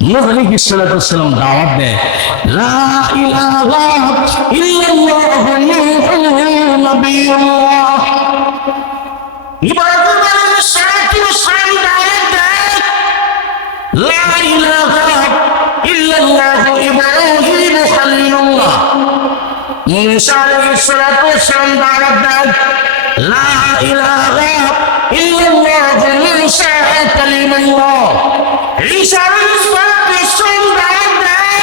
নূহ আলাইহিস সালাম দাওয়াত দেয়, লা ইলাহা ইল্লাল্লাহু মুহাম্মাদুর নবিয়্যুল্লাহ। ইব্রাহিম আলাইহিস সালাম দাওয়াত দেয়, লা ইলাহা ইল্লাল্লাহু ইব্রাহিম খলিলুল্লাহ। মুসা আলাইহিস সালাম দাওয়াত দেয়, লা ইলাহা ইল্লাল্লাহু মুসা কালিমুল্লাহ। ঈসা আলাইহিস সালাম দাওয়াত দেয়,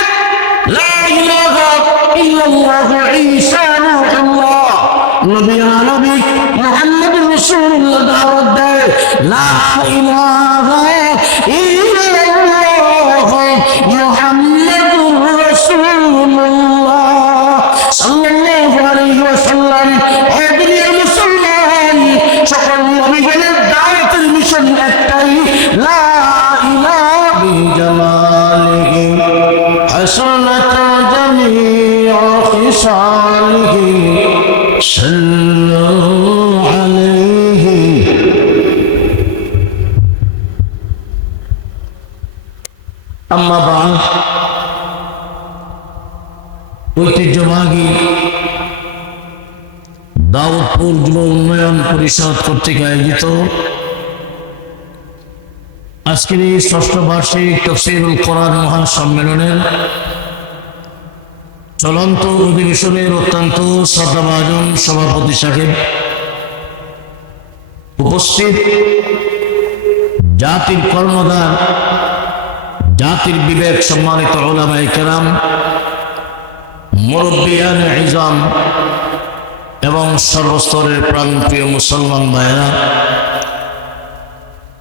লা ইলাহা ইল্লাল্লাহু ঈসা রূহুল্লাহ। নবী নবী মুহাম্মদুর রাসূলুল্লাহ দাওয়াত দেয়, লা ইলাহা ইল্লাল্লাহু মুহাম্মাদুর রাসূলুল্লাহ সাল্লাল্লাহু আলাইহি ওয়াসাল্লাম। হে দুনিয়ার মুসলমান, সকল নবীগণের দাওয়াতের মিশন একটাই, লা ইলাহা বিজামালিহি হাসানাত জামিউ খিসালিহি সাল্লু আলাইহি। আম্মা বা'দ, ঐতিহ্যবাহী দাউদপুর যুব উন্নয়ন পরিষদ কর্তৃক আয়োজিত আজকের এই ষষ্ঠ বার্ষিক তাফসীরুল কোরআন মহাসম্মেলনের চলন্ত অধিবেশনের অত্যন্ত শ্রদ্ধাভাজন সভাপতি সাহেব, উপস্থিত জাতির কর্মধার, জাতির বিবেক সম্মানিত উলামায়ে কেরাম, মুরব্বিয়ানে ইজাম এবং সর্বস্তরের প্রাণপ্রিয় মুসলমান ভাইয়েরা,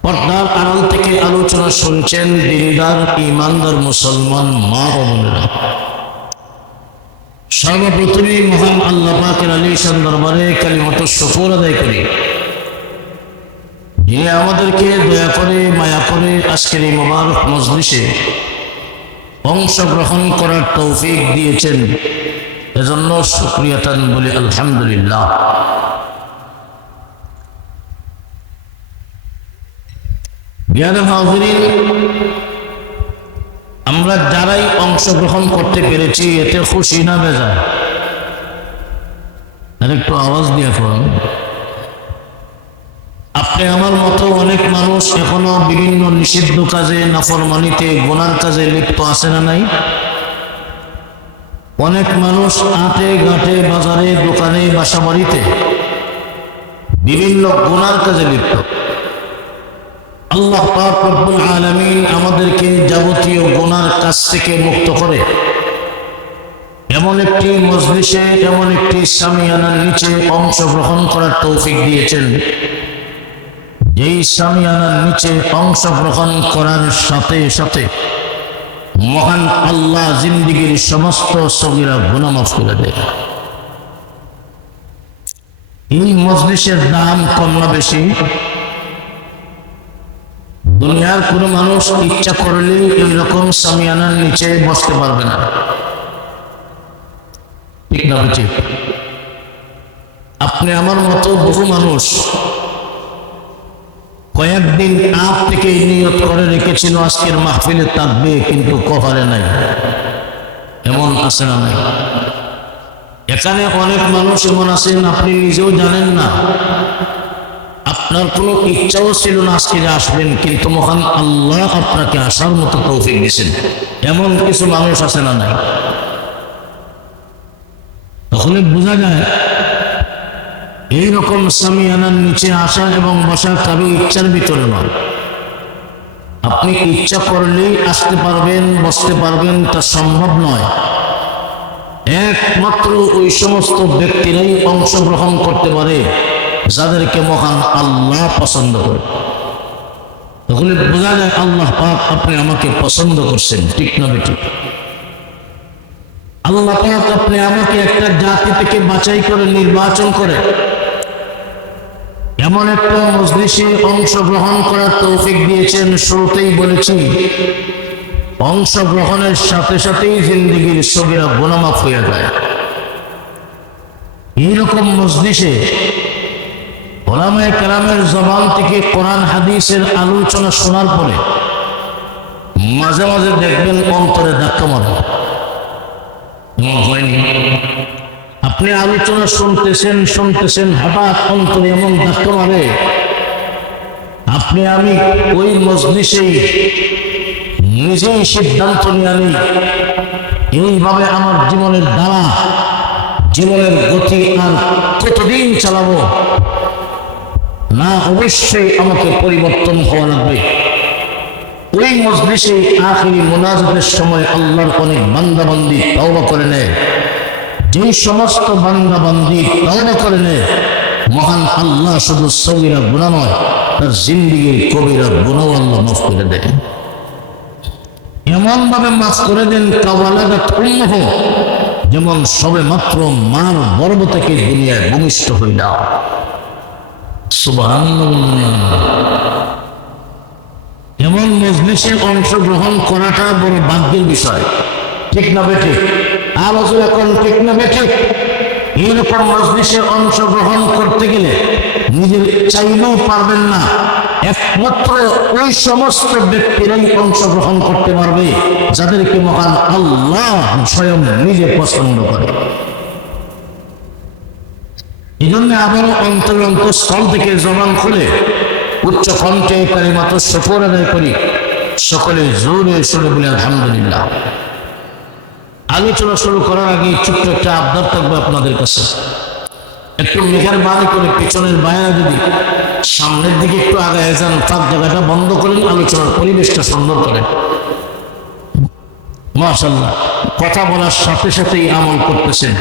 পর্দার আড়াল থেকে আলোচনা শুনছেন দিনদার ঈমানদার মুসলমান মা ও বোনেরা। সর্বপ্রথমে মহান আল্লাহ পাকের আলিশান দরবারে কালিমাতুশ শুকর আদায় করি, যিনি আমাদেরকে দয়া করে মায়া করে আজকের এই মুবারক মজলিসে অংশগ্রহণ করার তৌফিক দিয়েছেন, এজন্য শুকরিয়াতান বলি আলহামদুলিল্লাহ। বিয়াদব হাজিরিন, আমরা যারাই অংশগ্রহণ করতে পেরেছি এতে খুশি না বেজার? আর একটু আওয়াজ দিয়ে করুন। আপনি আমার মতো অনেক মানুষ এখনো বিভিন্ন নিষিদ্ধ কাজে, নাফরমানিতে, গুনার কাজে লিপ্ত আছে না নাই? অনেক মানুষ আটে ঘাটে, বাজারে, দোকানে, বাসা বাড়িতে বিভিন্ন গুনার কাজে লিপ্ত। আল্লাহ পাক রব্বুল আলামিন আমাদেরকে যাবতীয় গুনার কাজ থেকে মুক্ত করে এমন একটি মজলিসে, এমন একটি সামিয়ানার নিচে অংশগ্রহণ করার তৌফিক দিয়েছেন, যেই সামিয়ানার নিচে অংশগ্রহণ করার সাথে সাথে মহান আল্লাহ জিন্দেগীর সমস্ত সগীরা গুনাহ মাফ করে দেয়। এই মজলিসের দাম কম না বেশি? দুনিয়ার কোনো মানুষ ইচ্ছা করলে এইরকম সামিয়ানার নিচে বসতে পারবে না, ঠিক না? ঠিক। আপনি আমার মতো বহু মানুষ কয়েকদিন আগ থেকে নিয়ত করে রেখেছিল আজকের মাহফিলে থাকবে, কিন্তু কপালে নাই। এমন আছে না নাই? এখানে অনেক মানুষ এমন আছেন আপনি নিজেও জানেন না, আপনার কোনো ইচ্ছাও ছিল না আজকে যে আসবেন, কিন্তু মহান আল্লাহ আপনাকে আসার মতো তৌফিক দিয়েছেন। এমন কিছু মানুষ আছে না নাই? তখন বোঝা যায় এইরকম সামিয়ানার নিচে আসা এবং বসা কারো ইচ্ছার ভিতরে নয়। আপনি ইচ্ছা করলেই আসতে পারবেন, বসতে পারবেন, তা সম্ভব নয়। একমাত্র ওই সমস্ত ব্যক্তিরাই অংশগ্রহণ করতে পারে যাদেরকে মহান আল্লাহ পছন্দ করে। তখন বোঝা যায় আল্লাহ পাক আপনি আমাকে পছন্দ করছেন, ঠিক না বেঠিক? আল্লাহ পাক আপনি আমাকে একটা জাতি থেকে বাছাই করে নির্বাচন করে এমন একটা মজলিসে অংশগ্রহণ করার তৌফিক দিয়েছেন। শুরুতেই বলেছি, অংশগ্রহণের সাথে সাথেই জিন্দেগীর সগীরা গুনাহ মাফ হয়ে যায়। এইরকম মজলিসে উলামায়ে কেরামের জবান থেকে কোরআন হাদিসের আলোচনা শোনার পরে মাঝে মাঝে দেখবেন অন্তরে ধাক্কা মারে। হয়নি? আপনি আলোচনা শুনতেছেন হঠাৎ অন্তরে এমন ধাক্কা মারে, আপনি আমি ওই মজলিসেই নিজেই সিদ্ধান্ত নিয়ে আনি এইভাবে আমার জীবনের দ্বারা জীবনের গতি আর কতদিন চালাবো না, অবশ্যই আমাকে পরিবর্তন হওয়া লাগবে। ওই মজলিসে আখিরি মুনাজাতের সময় আল্লাহর অনেক বান্দাবান্দি তওবা করে নেয়। যেই সমস্ত বান্দাবান্দি তওবা করে নেয়, মহান আল্লাহ শুধু সগীরা গুনাহ নয়, তার জিন্দেগীর কবিরা গুনাহ আল্লাহ মাফ করে দেন। এমন ভাবে মাফ করে দেন কাওয়ালাগাত উম্মুহ, যেমন সবে মাত্র মার গর্ভ থেকে দুনিয়ায় ভূমিষ্ঠ হইল। সুবহানাল্লাহ। এমন মজলিসে অংশগ্রহণ করাটা বড় ভাগ্যের বিষয়, ঠিক না বেঠিক? আলোচনা এখন ঠিক না বেঠিক? এইরকম মজলিসে অংশগ্রহণ করতে গেলে নিজের চাইলেও পারবেন না, একমাত্র ওই সমস্ত ব্যক্তিরাই অংশগ্রহণ করতে পারবে যাদেরকে মহান আল্লাহ স্বয়ং নিজে পছন্দ করে। এই জন্য আবারও অন্তরস্থল থেকে জবান খুলে উচ্চ কণ্ঠে কালিমাত শুকর আদায় করি, সকলে জোরে শুনে বলে আলহামদুলিল্লাহ। আলোচনা শুরু করার আগে ছোট্ট একটা আবদার থাকবে আপনাদের কাছে, একটু মেহেরবানি করে পিছনের বায়া যদি সামনের দিকে একটু আগায় যান, ফাঁক জায়গাটা বন্ধ করেন, আলোচনার পরিবেশটা সুন্দর করেন। মাশাআল্লাহ, কথা বলার সাথে সাথেই আমল করতেছেন।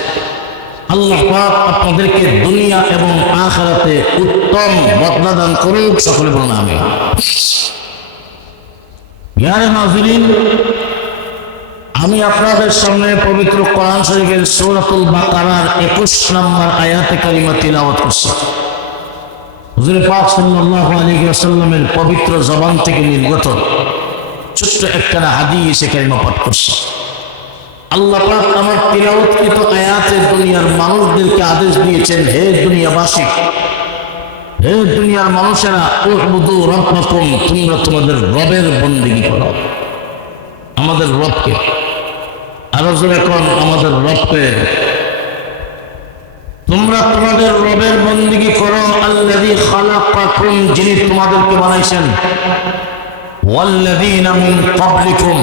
আল্লাহ পাক আপনাদেরকে দুনিয়া এবং আখিরাতে উত্তম বদলা দান করুন, সকলে বলুন আমিন। ইয়া নাযিরিন, আমি আপনাদের সামনে পবিত্র কোরআন শরীফের সূরাতুল বাকারার 21 নম্বর আয়াতে কারিমা তিলাওয়াত করছি। হুজুর পাক সাল্লাল্লাহু আলাইহি ওয়াসাল্লামের পবিত্র জবান থেকে নির্গত ছোট্ট একটা হাদিসে কারিমা পাঠ করছি। আল্লাহ পাক আমার তিলাওয়াতকৃত আয়াতে দুনিয়ার মানুষদেরকে আদেশ দিয়েছেন, হে দুনিয়াবাসী, হে দুনিয়ার মানুষেরা, উবুদু রাব্বাকুম, তোমরা তোমাদের রবের বন্দেগী করো। আমাদের রবকে, আরো জোরে কোন আমাদের রবকে, তোমরা তোমাদের রবের বন্দেগী করো। আল্লাযী খালাকাকুম, যিনি তোমাদেরকে বানাইছেন, ওয়াল্লাযীনা মিন ক্বাবলিকুম,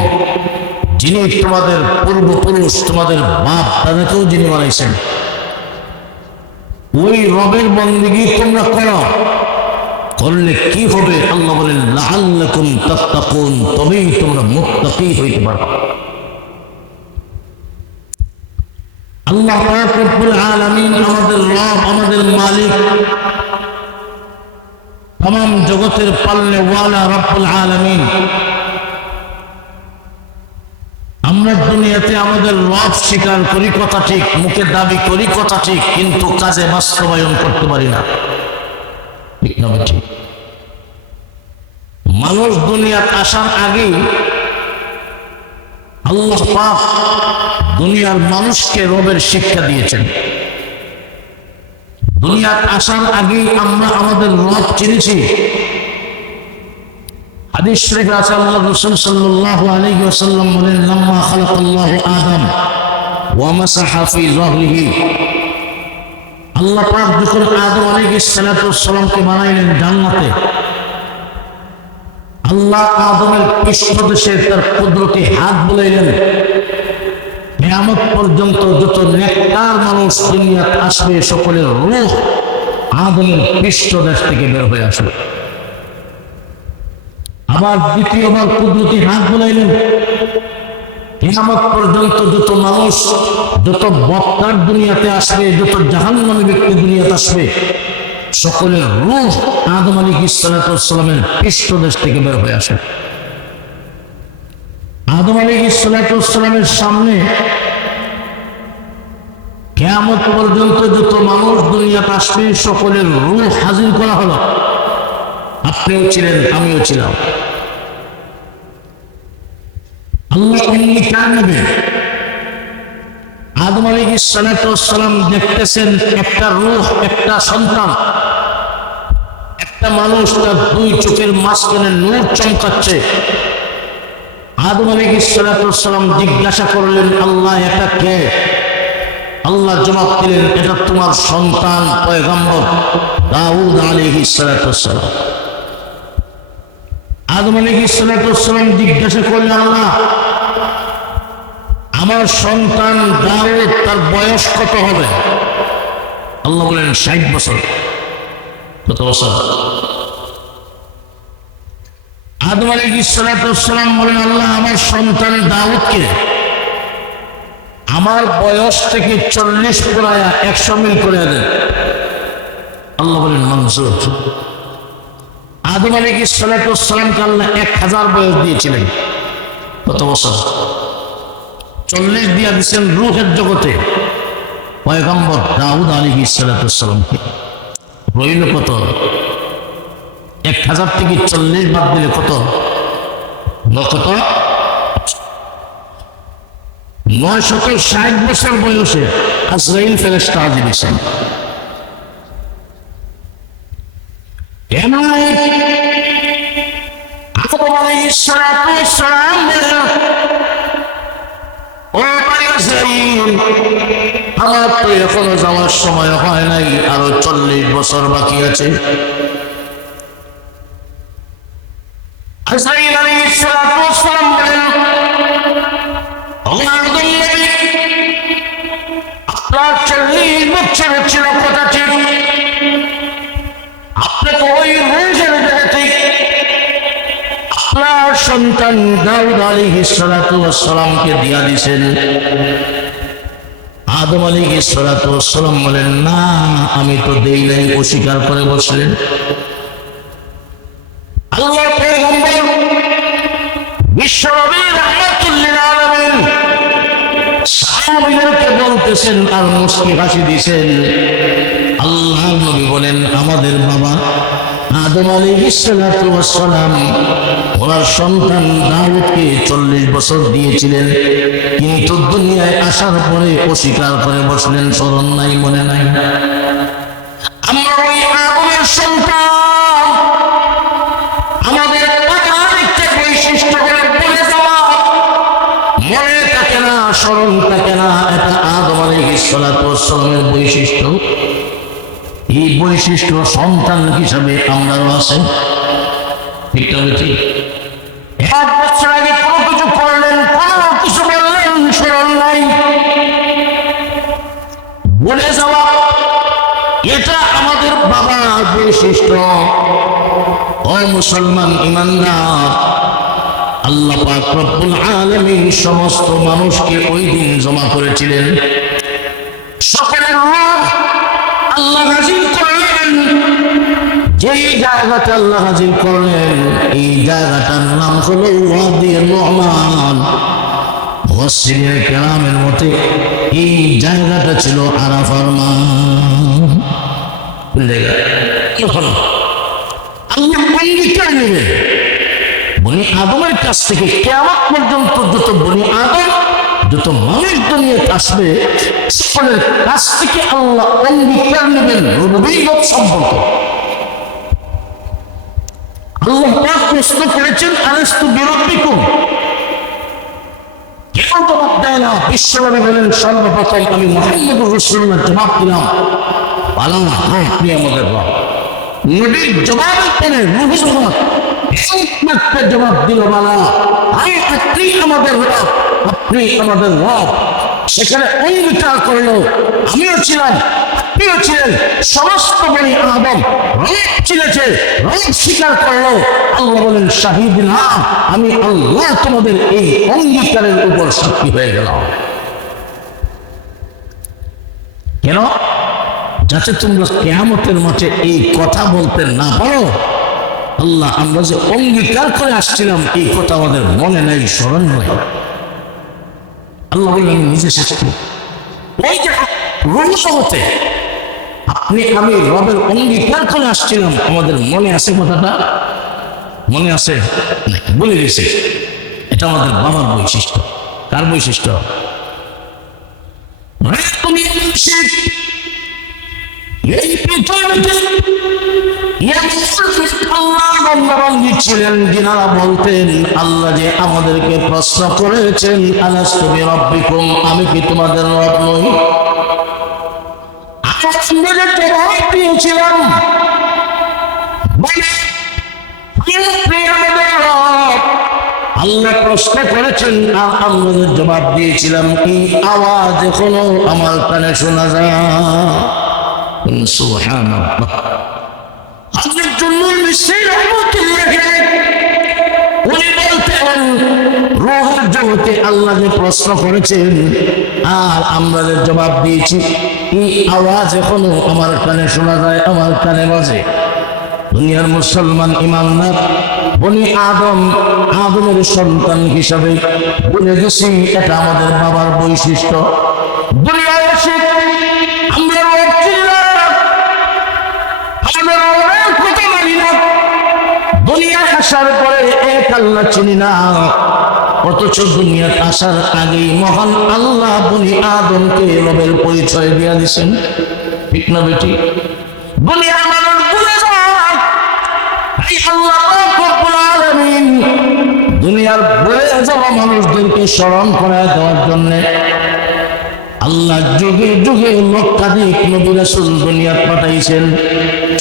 যিনি তোমাদের পূর্বপুরুষ, তোমাদের বাপ দাদাকেও যিনি বানাইছেন, ওই রবের বন্দেগী তোমরা করো। করলে কি হবে? আল্লাহ বলেন লাআল্লাকুম তাত্তাকুন, তবেই তোমরা মুত্তাকী হইতে পারবে। আল্লাহ পাক রব্বুল আলামিন আমাদের রব, আমাদের মালিক, तमाम जगतेर पालने वाला रब्बुल आलामीन। আমরা দুনিয়াতে আমাদের রব স্বীকার করি কথা ঠিক, মুখে দাবি করি কথা ঠিক, কিন্তু কাজে বাস্তবায়ন করতে পারি না, ঠিক না ঠিক? মানুষ দুনিয়াতে আসার আগে আল্লাহ পাক দুনিয়ার মানুষকে রবের শিক্ষা দিয়েছেন। দুনিয়াতে আসার আগে আমরা আমাদের রব চিনেছি। হাদিস শরীফে আছে, আল্লাহ রাসূল সাল্লাল্লাহু আলাইহি ওয়াসাল্লাম বলেন, লাম্মা খালাকাল্লাহু আদম ওয়া মাসাহা ফি যহরিহি, আল্লাহ পাক যখন আদম আলাইহিস সালাতু ওয়াস সালামকে বানাইলেন জান্নাতে, আল্লাহ আদমের পৃষ্ঠদেশে তার কুদরতি হাত বুলাইলেন। কিয়ামত পর্যন্ত যত নেককার মানুষ দুনিয়াতে আসবে সকলের রূহ আদমের পৃষ্ঠদেশ থেকে বের হয়ে আসবে। আবার দ্বিতীয়বার কুদরতি হাত বুলাইলেন। কিয়ামত পর্যন্ত যত মানুষ, যত বক্তার দুনিয়াতে আসবে, যত জাহান্নামী ব্যক্তি দুনিয়াতে আসবে, সকলের রূহ আদম আলাইহিস সালাতু ওয়াস সালামের পৃষ্ঠদেশ থেকে বের হয়ে আসে। আদম আলাইহিস সালাতু ওয়াস সালামের সামনে কিয়ামত পর্যন্ত যত মানুষ দুনিয়াতে আসবে সকলের রূহ হাজির করা হলো। আপনিও ছিলেন, আমিও ছিলাম। আল্লাহ অঙ্গীকার নেবেন। আদম আলাইহিস সালাতু ওয়াস সালাম দেখতেছেন একটা রূহ, একটা সন্তান, একটা মানুষ, তার দুই চোখের মাঝখানে নূর চমকাচ্ছে। আদম আলাইহিস সালাম জিজ্ঞাসা করলেন, আল্লাহ এটা কে? আল্লাহ জবাব দিলেন, এটা তোমার সন্তান পয়গম্বর দাউদ আলাইহিস সালাম। আদম আলাইহিস সালাম জিজ্ঞাসা করলেন, আল্লাহ আমার সন্তান দাউদ তার বয়স কত হবে? আল্লাহ বলেন 60 বছর। কত বছর? আদম আলাইহিস সালাম বলেন, আল্লাহ আমার সন্তান দাউদকে আমার বয়স থেকে 40 পুরায়া 100 মিল করে দেন। আল্লাহ বলেন মনজুর। আদম আলাইহিস সালামকে আল্লাহ 1000 বয়স দিয়েছিলেন। কত বছর? 40 দিয়া দিচ্ছেন রূহের জগতে পয়গম্বর দাউদ আলাইহিস সালামকে। রইল কত? 1000 থেকে 40 বাদ দিলে কত? কত? 960 বছর বয়সে আজরাইল ফেরেশতা হাজির হয়েছেন। আদম আলাইহিস সালাম আমার তো এখনো যাওয়ার সময় হয় নাই, আরো 40 বছর বাকি আছে। আজরাইল আলাইহিস সালাম বলেন, আপনার 40 বছর ছিল কথা ঠিক, আপনাকে ওই রোজের জায়গাতে আপনার সন্তান দাউদ আলাইহিস সালামকে দিয়া দিছেন। আদম আলাইহিস সালাম বলেন, না আমি তো দেই নাই, অস্বীকার করে বসলেন। আল্লাহর পয়গম্বর বিশ্বনবী রাহমাতুল লিল আলামিন সাহাবীদেরকে বলতেছেন আর মুস্কি হাসি দিছেন। আল্লাহর নবী বলেন, আমাদের বাবা আদম আলাইহিস সালাম ওনার সন্তান দাউদকে 40 বছর দিয়েছিলেন, কিন্তু দুনিয়ায় আসার পরে অস্বীকার করে বসলেন। স্মরণ নাই, মনে নাই? আমরা ওই আদমের সন্তান, আমাদের একটা বৈশিষ্ট্য করে বলে যাওয়া, মনে থাকে না, স্মরণ থাকে না, এটা আদম আলাইহিস সালামের বৈশিষ্ট্য। এই বৈশিষ্ট্য সন্তান হিসাবে আমরাও আছে। ঠিক তবে ঠিক 1 বছর আগে কোনো কিছু করলেন, কোনো কিছু বললেন, স্মরণ নাই, বলে যাওয়া, এটা আমাদের বাবার বৈশিষ্ট্য। ও মুসলমান ইমানদার, আল্লাহ পাক রব্বুল আলামিন সমস্ত মানুষকে ওই দিন জমা করেছিলেন। সকলের রূহ আল্লাহ হাজির করলেন। যেই জায়গাটা আল্লাহ হাজির করলেন, এই জায়গাটার নাম হলো ওয়াদি নুমান। মুফাসসিরিনে কেরামের মতে এই জায়গাটা ছিল আরাফার মাঠ। আল্লাহ অঙ্গীকার নেবেন বনি আদমের কাছ থেকে কিয়ামত পর্যন্ত যত বনি আদম, যত মানুষ দুনিয়াতে আসবে, সকলের কাছ থেকে আল্লাহ অঙ্গীকার নেবেন রুবুবিয়্যত সম্পর্কে। আল্লাহ পাক প্রশ্ন করেছেন, আলাস্তু বিরাব্বিকুম? কেউ জবাব দেয় না। বিশ্বনবী বলেন, সর্বপ্রথম আমি মুহাম্মদুর রাসূলুল্লাহ জবাব দিলাম, আল্লাহ আপনি আমাদের রব। নবীর জবাবের পরে রূহ জবাব একমাত্র জবাব দিল, বালা আপনি আমাদের রব, আপনি আমাদের রব। সেখানে অঙ্গীকার করলো, আমিও ছিলাম, আপনিও ছিলেন, সমস্ত বনি আদম রব চিনেছে, রব স্বীকার করলো। আল্লাহ বলেন, শাহিদ না, আমি আল্লাহ তোমাদের এই অঙ্গীকারের উপর সাক্ষী হয়ে গেলাম। কেন? যাতে তোমরা কিয়ামতের মাঠে এই কথা বলতে না পারো, আল্লাহ আমরা যে অঙ্গীকার করে আসছিলাম এই কথা আমাদের মনে নাই, স্মরণ নাই। আল্লাহ বললেন, আমি নিজে শেষ করি। ওই যে রূপে আপনি আমি রবের অঙ্গীকার করে আসছিলাম, আমাদের মনে আছে কথাটা? মনে আছে? বলে গেছে। এটা আমাদের বাবার বৈশিষ্ট্য। কার বৈশিষ্ট্য? এই পৃথিবীতে আল্লাহর বান্দাবান্দি ছিলেন যিনারা বলতেন আল্লাহ যে আমাদেরকে প্রশ্ন করেছেন আলাস্তু বিরাব্বিকুম, আমি কি তোমাদের রব নই? আমরা জবাব দিয়েছিলাম আল্লাহ প্রশ্ন করেছেন আর আমরা জবাব দিয়েছিলাম। এই আওয়াজ এখনো আমার কানে শোনা যায়। সুবহানাল্লাহ। হযরত জুন্নুল মিসরি রাহমাতুল্লাহ উনি বলতেন রূহের জগতে আল্লাহ যে প্রশ্ন করেছেন আর আমরা যে জবাব দিয়েছি, এই আওয়াজ এখনো আমার কানে শোনা যায়, আমার কানে বাজে। দুনিয়ার মুসলমান ইমানদার বনি আদমের সন্তান হিসাবে বলে গেছি এটা আমাদের বাবার বৈশিষ্ট্য। দুনিয়ায় এসে আমরা কথা মানি না, দুনিয়ায় আসার পরে এক আল্লাহ চিনি না, অথচ দুনিয়ায় আসার আগেই মহান আল্লাহ বনি আদমকে রবের পরিচয় দিয়ে দিয়েছেন। ঠিক না বেটি? দুনিয়ার মানুষ ভুলে যায় এই আল্লাহ রব্বুল আলামিন দুনিয়ার ভুলে যাওয়া মানুষদেরকে স্মরণ করে দেওয়ার জন্য আল্লাহ যুগে যুগে লক্ষাধিক নবী রাসূল দুনিয়াত পাঠাইছেন।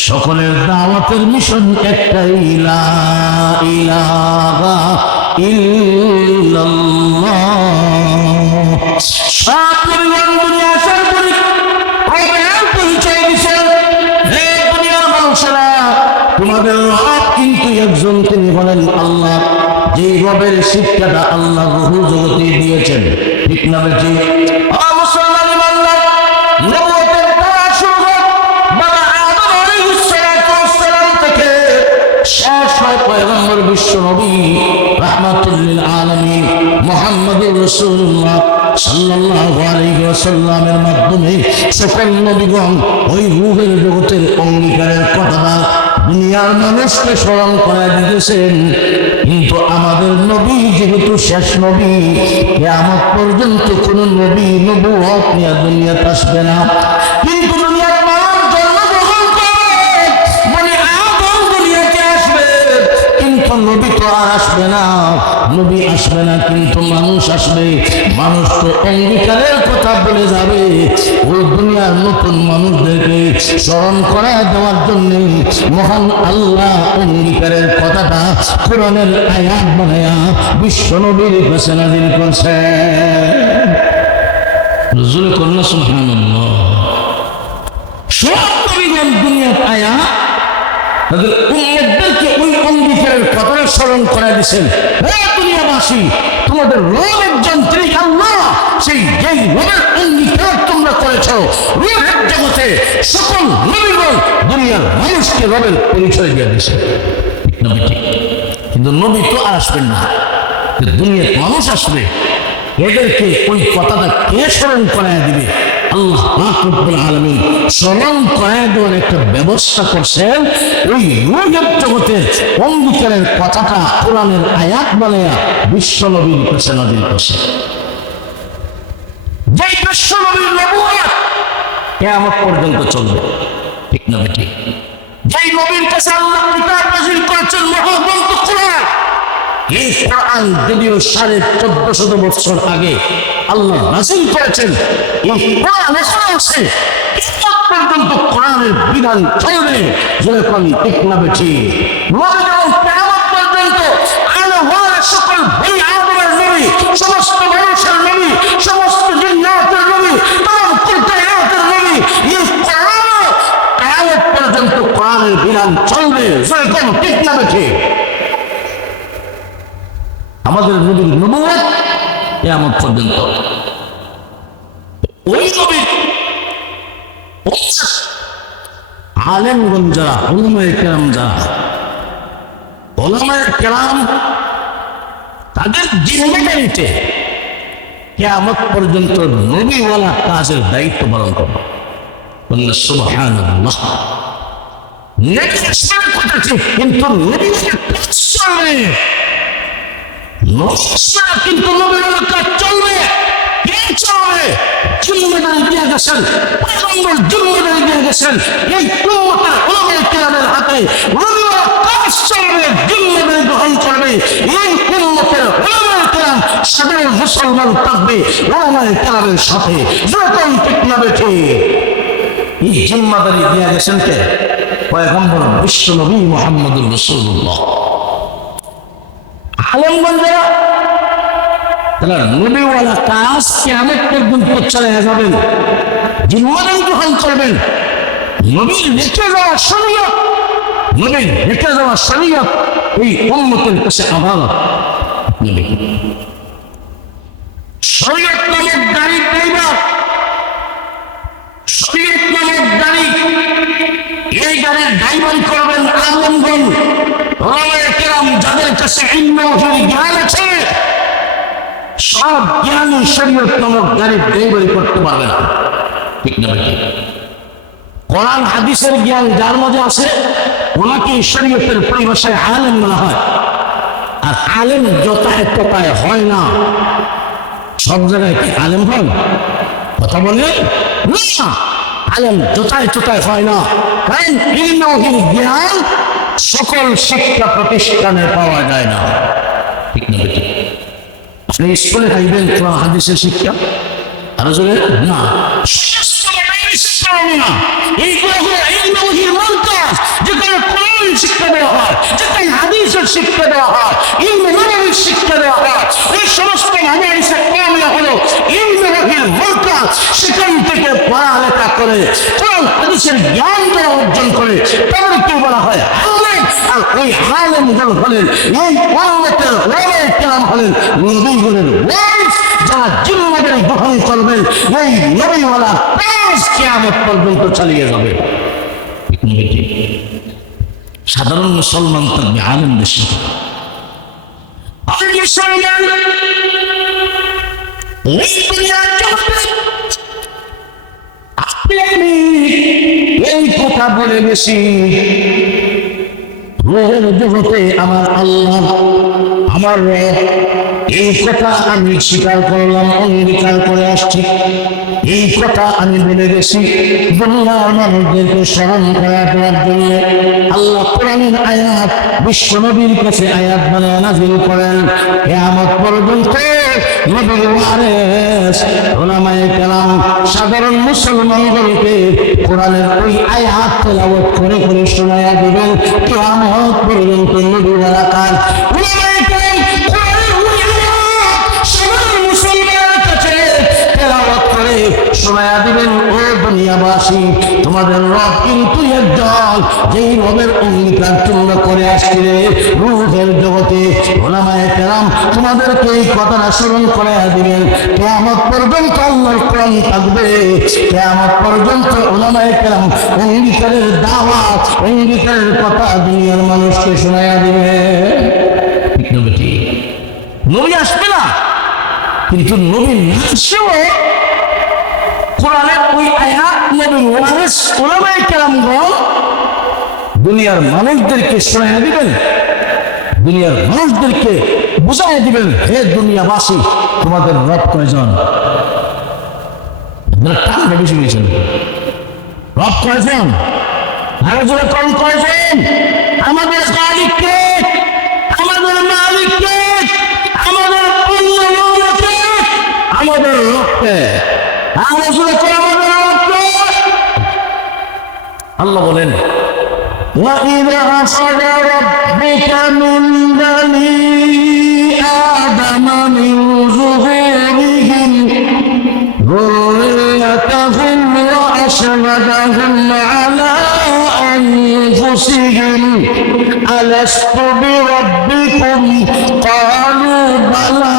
সকলের দাওয়াতের মিশন একটাই, লা ইলাহা ইল্লাল্লাহ। সব পরিবার দুনিয়া আসার পরে রবের পরিচয় দিয়েছেন, হে দুনিয়ার মানুষেরা তোমাদের রব কিন্তু একজন, তিনি হলেন আল্লাহ। যে রবের শিক্ষাটা আল্লাহ বহু জগতে দিয়েছেন। ঠিক না বেটি? মুসলমান ইমানদার নবুয়তের তারা শুরু বাবা আদম আলাইহিস সালাম থেকে শেষ হয় পয়গম্বর বিশ্ব নবী রাহমাতুল লিল আলামিন মুহাম্মদুর রাসূলুল্লাহ সাল্লাল্লাহু আলাইহি ওয়াসাল্লামের মাধ্যমে সকল নবীগণ ওই রূহের জগতের অঙ্গীকারের কথাটা দুনিয়ার মানুষকে স্মরণ করায় দিতেছেন। কিন্তু আমাদের নবী যেহেতু শেষ নবী, কিয়ামত পর্যন্ত কোন নবী নবুয়ত নিয়ে দুনিয়াতে আসবে না। কিন্তু দুনিয়ার মানুষ জন্মগ্রহণ করে মানে আদম দুনিয়াতে আসবে, কিন্তু নবী তো আর আসবে না। নবী আসবে না কিন্তু মানুষ আসবে। মানুষ তো অঙ্গীকারের কথা বলে যাবে। ওই দুনিয়ার নতুন মানুষদেরকে স্মরণ করা দেওয়ার জন্য মহান আল্লাহ অঙ্গীকারের কথাটা কোরআনের আয়াত বানায়া বিশ্ব নবীর কাছে নাযিল করছে। রসূল কন্যা সুবহানাল্লাহ। সব নবীগণ দুনিয়ার আয়াত তাদের উম্মতদেরকে ওই অঙ্গীকারের কথাটা স্মরণ করে দিয়েছেন। হে দুনিয়াবাসী, তোমাদের রব একজন, তিনি আল্লাহ। সেই যেই রবের অঙ্গীকার তোমরা করেছো, রূহের জগতে সকল নবীগণ দুনিয়ার মানুষকে রবের পরিচয় দিয়ে দিয়েছে। ঠিক না বেটি? কিন্তু নবী তো আর আসবেন না, দুনিয়ার মানুষ আসবে। এদেরকে ওই কথাটা কে স্মরণ করায় দিবে? আল্লাহ রব্বুল আলামিন স্মরণ করায় দেওয়ার একটা ব্যবস্থা করছেন। ওই রূহের জগতের অঙ্গীকারের কথাটা কোরআনের আয়াত বানায়া বিশ্ব নবীর কাছে নাযিল করছে। যেই বিশ্ব নবীর নবুয়ত কিয়ামত পর্যন্ত চলবে। ঠিক না বেটি? যেই নবীর কাছে আল্লাহ কিতাব নাযিল করেছেন মহাগ্রন্থ কোরআন, এই কোরআন যদিও 1450 বছর আগে আল্লাহ নাযিল করেছেন, এই কোরআন এখনো আছে, কিয়ামত পর্যন্ত কোরআনের বিধান চলবে। যখন ঠিক না বেটি? কিয়ামত পর্যন্ত আল্লাহর সকল বনি আদমের নবী, সমস্ত মানুষের নবী, সমস্ত জিন্নাতের নবী, तमाम কুলকায়নাতের নবী, এই কোরআন কিয়ামত পর্যন্ত কোরআনের বিধান চলবে। যখন ঠিক না বেটি? আমাদের নবীর নবুয়ত কিয়ামত পর্যন্ত। ওই নবীর আলেমগণ যারা, উলামায়ে কেরাম যারা, উলামায়ে কেরাম তাদের জিম্মেদারিতে কিয়ামত পর্যন্ত নবীওয়ালা কাজের দায়িত্ব পালন করবে। বললেন সুবহানাল্লাহ। নবী আসবেন কথা ঠিক, কিন্তু নবীওয়ালা কাজ চলবে। কিন্তু নবীওয়ালা কাজ চলবে। কে চলবে? জিম্মেদারি দিয়ে গেছেন নম্বর জিম্মেদারি দিয়ে গেছেন এই উম্মতের উলামায়ে কেরামের হাতে। উলামায়ে কাজ চলবে, জিম্মেদারি গ্রহণ করবে এই উম্মতের উলামায়ে কেরাম। সাধারণ মুসলমান থাকবে উলামায়ে কেরামের সাথে। যতই ঠিক না বেঠে এই জিম্মেদারি দিয়ে গেছেন কে? পয়গম্বর বিশ্ব নবী মুহাম্মদুর রাসূলুল্লাহ। আলেমগণ যারা, তারা নবীওয়ালা কাজ কিয়ামত পর্যন্ত চালিয়ে যাবেন, জিম্মেদারি গ্রহণ করবেন। নবীর রেখে যাওয়া শরীয়ত, নবীর রেখে যাওয়া শরীয়ত এই উম্মতের কাছে আমানত। শরীয়ত নামক গাড়ি ড্রাইভার, শরীয়ত নামক গাড়ি, এই গাড়ির ড্রাইভারি করবেন আলেমগণ, উলামায়ে কেরাম, যাদের কাছে ইলমে ওহীর জ্ঞান আছে। সব জ্ঞানী শরীয়ত নামক গাড়ির ড্রাইভারি করতে পারবে না, ঠিক না? কোরআন হাদিসের জ্ঞান যার মাঝে আছে ওনাকে শরীয়তের পরিভাষায় আলেম বলা হয়। আর আলেম যথায় তথায় হয় না। সব জায়গায় কি আলেম হয়? কথা বলে না, আলেম যথায় তথায় হয় না। কারণ ইলমে ওহীর জ্ঞান সকল শিক্ষা প্রতিষ্ঠানে পাওয়া যায় না, ঠিক না? আপনি স্কুলে খাইবেন কোরআন হাদিসের শিক্ষা, আরো জোরে না, শিক্ষা দেওয়া হয়, যেখানে হাদিসের শিক্ষা দেওয়া হয়, ইলমে নববীর শিক্ষা দেওয়া হয়। এই সমস্ত মাদ্রাসা কামিয়া হলো ইলমে ওহীর মারকাজ। সেখান থেকে পড়ালেখা করে কোরআন হাদিসের জ্ঞান যারা অর্জন করে তাদেরকে বলা হয় আলেম। আর ওই আলেমগণ হলেন এই উম্মতের উলামায়ে কেরাম, হলেন নবীগণের ওয়ারিস, যারা জিম্মেদারি গ্রহণ করবেন এই নবীওয়ালা কাজ কিয়ামত পর্যন্ত চালিয়ে যাবে। সাধারণ মুসলমান থাকবে আলেমদের সাথে। এই কথা বলে বেশি রূহের জগতে আমার আল্লাহ, আমার রব, এই কথা আমি স্বীকার করলাম, অঙ্গীকার করে আসছি। এই কথা আমি বলে গেছি দুনিয়ার মানুষদেরকে স্মরণ করা দেওয়ার জন্য আল্লাহ কোরআনের আয়াত বিশ্ব নবীর কাছে আয়াত বানায় নাযিল করেন। কিয়ামত পর্যন্ত নবীর ওয়ারিস উলামায়ে কেরাম সাধারণ মুসলমানদেরকে কোরআনের ওই আয়াত তেলাওয়াত করে করে শোনায়া দিবেন। কিয়ামত পর্যন্ত নবীর কাজ উলামায়ে কেরাম কোরআনের ওই আয়াত সাধারণ মুসলমানদের কাছে তেলাওয়াত করে শোনায়া দিবেন। ও দুনিয়াবাসী, তোমাদের রব কিন্তু একজন, যেই রবের অঙ্গীকার তোমরা করে আসছিলে রূহের জগতে। উলামায়ে কেরাম তোমাদেরকে এই কথাটা স্মরণ করে দিবেন। কিয়ামত পর্যন্ত আল্লাহর কোরআন থাকবে, কিয়ামত পর্যন্ত উলামায়ে কেরাম অঙ্গীকারের দাওয়াত, অঙ্গীকারের কথা দুনিয়ার মানুষকে শোনায়া দিবে। ঠিক না বেটি? নবী আসবে না, কিন্তু নবী আসেও কোরআনের ওই আয়াত নবীর ওয়ারিস উলামায়ে কেরামগণ দুনিয়ার মানুষদেরকে শোনায়া দিবেন, দুনিয়ার মানুষদেরকে বুঝাই দিবেন, হে দুনিয়াবাসী, তোমাদের রব কয়জন? টাকা বেশি হয়েছেন, রব কয়জন? আরো জোরে কম কয়জন? আমাদের মালিক কে? আমাদের মালিক কে? আমাদের কে? আমাদের রব কে? আরো জোরে কম আমাদের রব কে? আল্লাহ বলেন وَإِذَا أَخَذَ رَبُّكَ مِنْ بَنِي آدَمَ مِنْ ظُهُورِهِمْ ذُرِّيَّتَهُمْ وَأَشْهَدَهُمْ عَلَى أَنفُسِهِمْ أَلَسْتُ بِرَبِّكُمْ قَالُوا بَلَى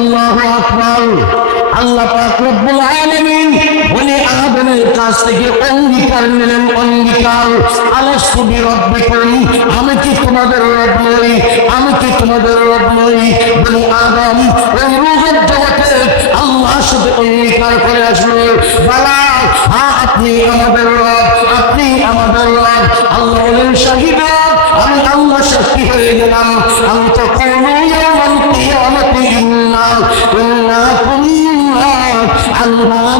আল্লাহু আকবার। আল্লাহ পাক রব্বুল আলামিন বনি আদমের কাছ থেকে অঙ্গীকার নিলেন, অঙ্গীকার, আলাস্তু বিরাব্বিকুম, আমি কি তোমাদের রব নই? আমি কি তোমাদের রব নই? বনি আদম ওই রূহের জগতে আল্লাহর সাথে অঙ্গীকার করে আসলো, বালা, হ্যাঁ আপনি আমাদের রব, আপনি আমাদের রব। আল্লাহ বলেন শাহিদা, আমি আল্লাহ সাক্ষী হয়ে গেলাম। আমি তো ইয়াউমাল কিয়ামাতি ইন্না কুন্না আল্লাহ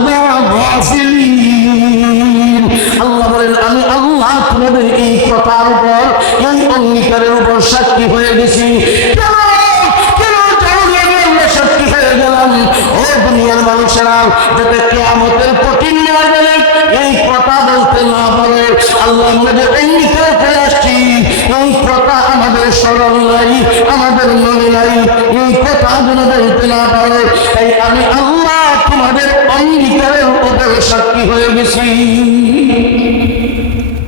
যাতে কিয়ামতের কঠিন ময়দানে এই কথা বলতে না পারে। আল্লাহ আমাদের অঙ্গীকার করে আসছি, এই কথা আমাদের স্মরণ নাই, আমাদের মনে নাই, এই কথা যেন বলতে না পারে। তাই আমি আল্লাহ তোমাদের অঙ্গীকারের উপরে সাক্ষী হয়ে গেছি।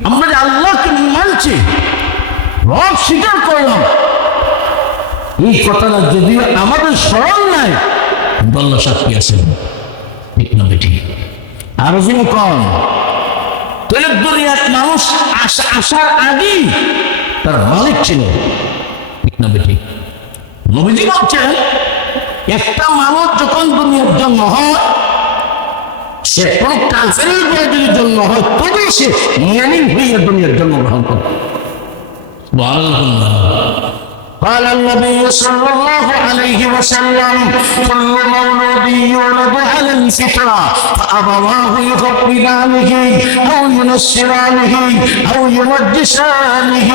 আমরা যে আল্লাহকে মানছি, রব স্বীকার করলাম, এই কথাটা যদিও আমাদের স্মরণ নাই, আল্লাহ সাক্ষী আছেন, ঠিক না বেটি? আরো যেন কম তাহলে দুনিয়ার মানুষ আসার আগেই তার মালিক ছিল, ঠিক না বেটি? নবীজি বলছেন একটা মানুষ যখন দুনিয়ার জন্ম হয়, সে কোন কাফেরের ঘরে যদি জন্ম হয় তবে সে মুমিন হয়ে দুনিয়ার জন্মগ্রহণ করে। قال النبي صلى الله عليه وسلم كل مولود يولد على الفطرة فأبواه يهودانه أو ينصرانه أو يمجسانه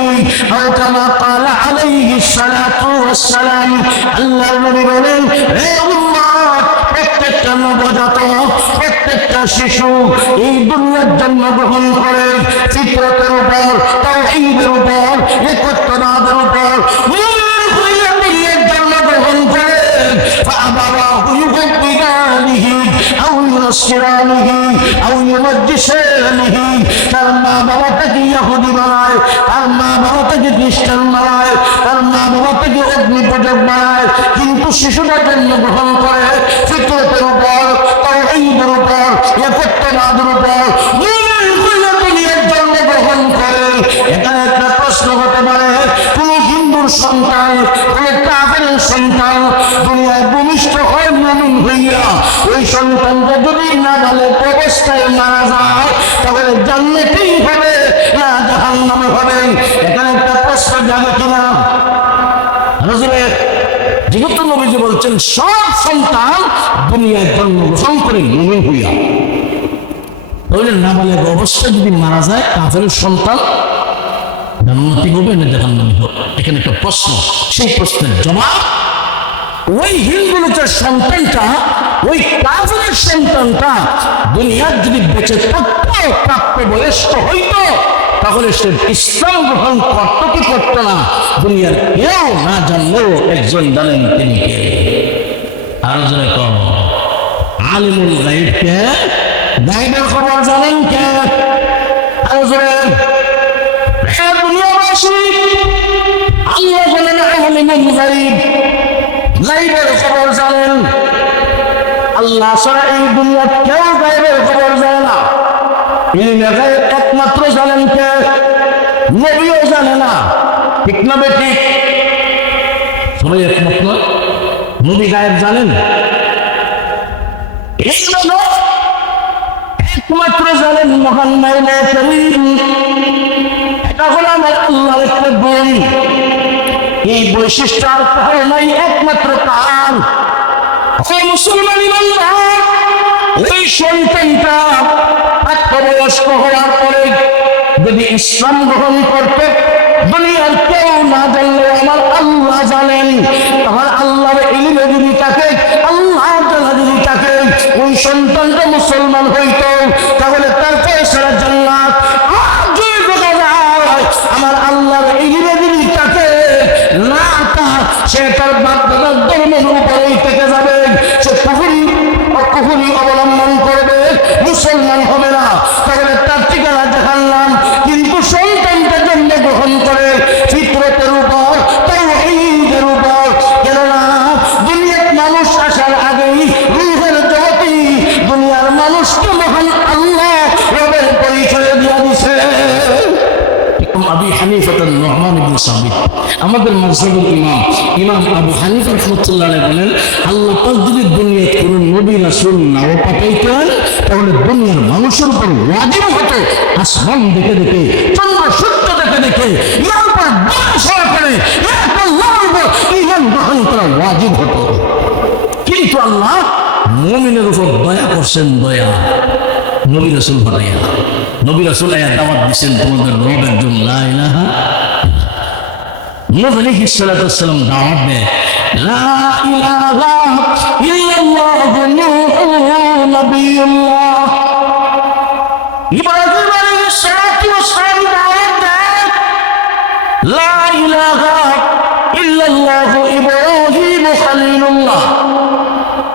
أو كما قال عليه الصلاة والسلام الله বলেন হে উম্মত প্রত্যেকটা নবজাত প্রত্যেকটা শিশু এই দুনিয়ার জন্মগ্রহণ করে ফিতরতের উপর, তাওহীদের উপর, একত্ববাদের উপর فأبواه يهودانه أو ينصرانه أو يمجسانه। তার মা বাবা তাকে ইহুদি বানায়, তার মা বাবা তাকে খ্রিস্টান বানায়, তার মা বাবা তাকে অগ্নি পূজক বানায়, কিন্তু শিশুরা জন্মগ্রহণ করে ফিতরতের উপর, তাওহীদের উপর, একত্ববাদের উপর জন্মগ্রহণ করে। এখানে একটা প্রশ্ন হতে পারে, কোন হিন্দুর সন্তান, কোন কাফেরের সন্তান দুনিয়ায় ভূমিষ্ঠ হয় মুমিন হইয়া, ওই সন্তানটা যদি নাবালেগ অবস্থায় মারা যায় তাহলে জান্নাতেই হবে না জাহান্নামে হবে? এখানে একটা প্রশ্ন জাগে কিনা? যেহেতু নবীজি বলছেন সব সন্তান দুনিয়ায় জন্মগ্রহণ করে মুমিন হইয়া, তাহলে নাবালেগ অবস্থায় যদি মারা যায় কাফেরের সন্তান জান্নাতি হবে না জাহান্নামী হবে? এখানে একটা প্রশ্ন, সেই প্রশ্নের জবাব ওই হিন্দু লোকের সন্তানটা, ওই কাফেরের সন্তানটা দুনিয়ার যদি বেঁচে থাকতো, প্রাপ্ত বয়স্ক হইতো, তাহলে সে ইসলাম গ্রহণ করত কি করতো না দুনিয়ার কেউ না জানলেও একজন জানেন তিনি কে। আরো জনে কম আলিমুল গায়ব কে? গায়বের খবর জানেন কে? আরো জনে দুনিয়াবাসী আল্লাহ বলেন আলিমুল গায়ব, গায়বের খবর জানেন। আল্লাহ ছাড়া এই দুনিয়ার কেউ গায়বের খবর জানে না। ইলমে গায়ব একমাত্র জানেন কে? নবীও জানে না, ঠিক না বেঠিক? সবাই একমাত্র নবী গায়ব জানেন? একমাত্র জানেন মহান মাওলা করিম। এটা হলো আমার আল্লাহর একটা গুণ। এই বৈশিষ্ট্য আর কারো নাই, একমাত্র কার? মুসলমান ইমানদার ওই সন্তানটা প্রাপ্তবয়স্ক হওয়ার পরে যদি ইসলাম গ্রহণ করতে দুনিয়ার কেউ না জানলে আমার আল্লাহ জানেন, আমার আল্লাহর ইলমে যদি তাকে, আল্লাহ জানা যদি তাকে, ওই সন্তানটা মুসলমান হইতো তাহলে তার ফয়সালা জান্নাত। আর যদি দেখা যায় আমার আল্লাহর ইলমে যদি তাকে না, সে তার বাপ দাদার ধর্মের উপরেই থেকে যাবে, সে কুফরি অবলম্বন করবে, মুসলমান হবে না, তাহলে তার ঠিকানা জাহান্নাম। কিন্তু সন্তানটা জন্মগ্রহণ করে ফিতরতের উপর, তাওহীদের উপর, কেননা দুনিয়ার মানুষ আসার আগেই রূহের জগতে দুনিয়ার মানুষকে মহান আল্লাহ রবের পরিচয় দিয়ে দিছে। আবু হানিফা নু'মান ইবনে সাবিত, আমাদের মাযহাবের ইমাম আবু হানিফা রাহমাতুল্লাহ আলাইহি বলেন, আল্লাহ পাক যদি দুনিয়ায় কোনো নবী রাসূল নাও পাঠাইতেন তাহলে দুনিয়ার মানুষের উপর ওয়াজিব হতো আসমান দেখে দেখে, চন্দ্র সূর্য দেখে দেখে ইয়ার উপর ভরসা করে এক আল্লাহর উপর ঈমান গ্রহণ করা ওয়াজিব হতো। কিন্তু আল্লাহ মুমিনের উপর দয়া করছেন, দয়া নবী রাসূল বানাইয়া, নবী রাসূল আয়া দাওয়াত দিয়েছেন তোমাদের রবের জন্য লা ইলাহা নূহ আলাইহিস সালাতু ওয়াস সালাম দাওয়াত দেয় লা ইলাহা ইল্লাল্লাহু নূহ নবিয়ুল্লাহ ইব্রাহিম আলাইহিস সালাতু ওয়াস সালাম দাওয়াত দেন লা ইলাহা ইল্লাল্লাহ ইব্রাহিম খলিলুল্লাহ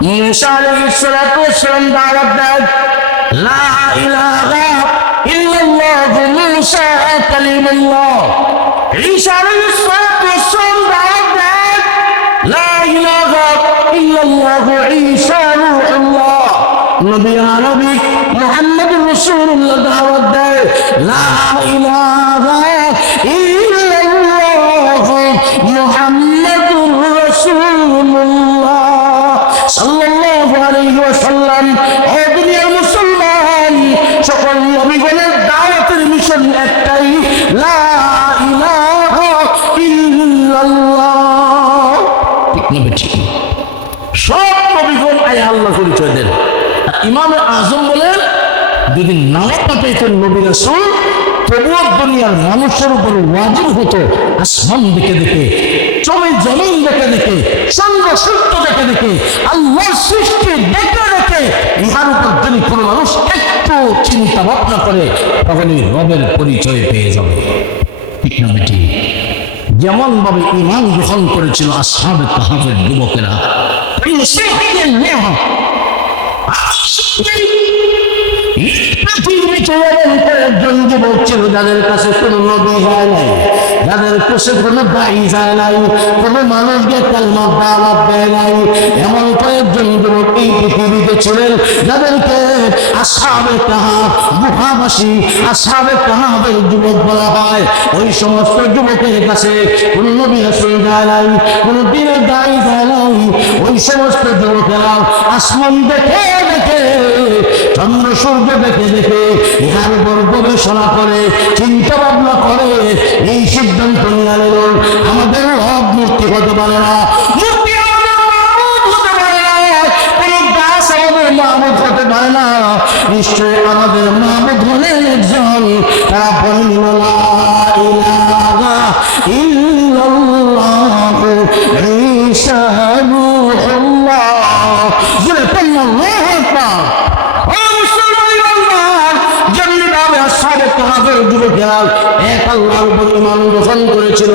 মুসা আলাইহিস সালাতু ওয়াস সালাম দাওয়াত দেন লা ইলাহা ইল্লাল্লাহ মুসা কালিমুল্লাহ ঈসা আলাইহিস সালাতু ওয়াস সালাম দাওয়াত দেন লা ইলাহা ইল্লাল্লাহ ঈসা রূহুল্লাহ নবী আরবি মুহাম্মদুর রাসূলুল্লাহ দাওয়াত দেয় লা ইলাহা ইল্লাল্লাহ মুহাম্মদুর রাসূলুল্লাহ সাল্লাল্লাহু আলাইহি ওয়াসাল্লাম। ও দুনিয়ার মুসলমান, সকল নবীগণের দাওয়াতের মিশন একটাই, লা ইলাহা ইল্লাল্লাহ। ঠিক না ঠিক? সব নবীগণ আয় আল্লাহ পরিচয় দেন। ইমামে আজম বলেন যদি নাও পাঠাইতেন নবী রাসূল, তবুও দুনিয়ার মানুষের উপর ওয়াজিব হতো আসমান দেখে দেখে, জমিন দেখে দেখে, চন্দ্র সূর্য দেখে দেখে, আল্লাহর সৃষ্টি দেখে দেখে ইহার উপর যদি কোনো মানুষ একটু চিন্তা ভাবনা করে তখনই রবের পরিচয় পেয়ে যাবে। ঠিক না বেটি? যেমন ভাবে ঈমান গ্রহণ করেছিল আসহাবে কাহফের যুবকেরা, একজন যুবক ছিল যাদের কাছে কোনো নবী যায় নাই, যাদের কাছে কোনো দায়ী যায় নাই, কোনো মানুষকে কালমার দাওয়াত দেয় নাই। এমন কয়েকজন যুবক এই পৃথিবীতে ছিলেন যাদেরকে আসহাবে কাহফ, গুহাবাসী আসহাবে কাহফের যুবক বলা হয়। ওই সমস্ত যুবকের কাছে কোনো নবী রাসূল যায় নাই, কোনো দিনের দায়ী যায় নাই। ওই সমস্ত যুবকেরা আসমান দেখে দেখে, চন্দ্র সূর্য দেখে দেখে ইহার উপর গবেষণা করে, চিন্তা ভাবনা করে এই সিদ্ধান্ত নিয়ে নিল আমাদের রব মূর্তি হতে পারে না, মূর্তি আমাদের মাবুদ হতে পারে না, কোন গাছ আমাদের মাবুদ হতে পারে না, নিশ্চয় আমাদের মাবুদ হলেন একজন। তারা বলেন লা ইলাহা ইল্লাল্লাহ ঈসা রূহুল্লাহ। জোরে পড়ুন আল্লাহু আকবার। এক আল্লাহর উপর ঈমান গ্রহণ করেছিল,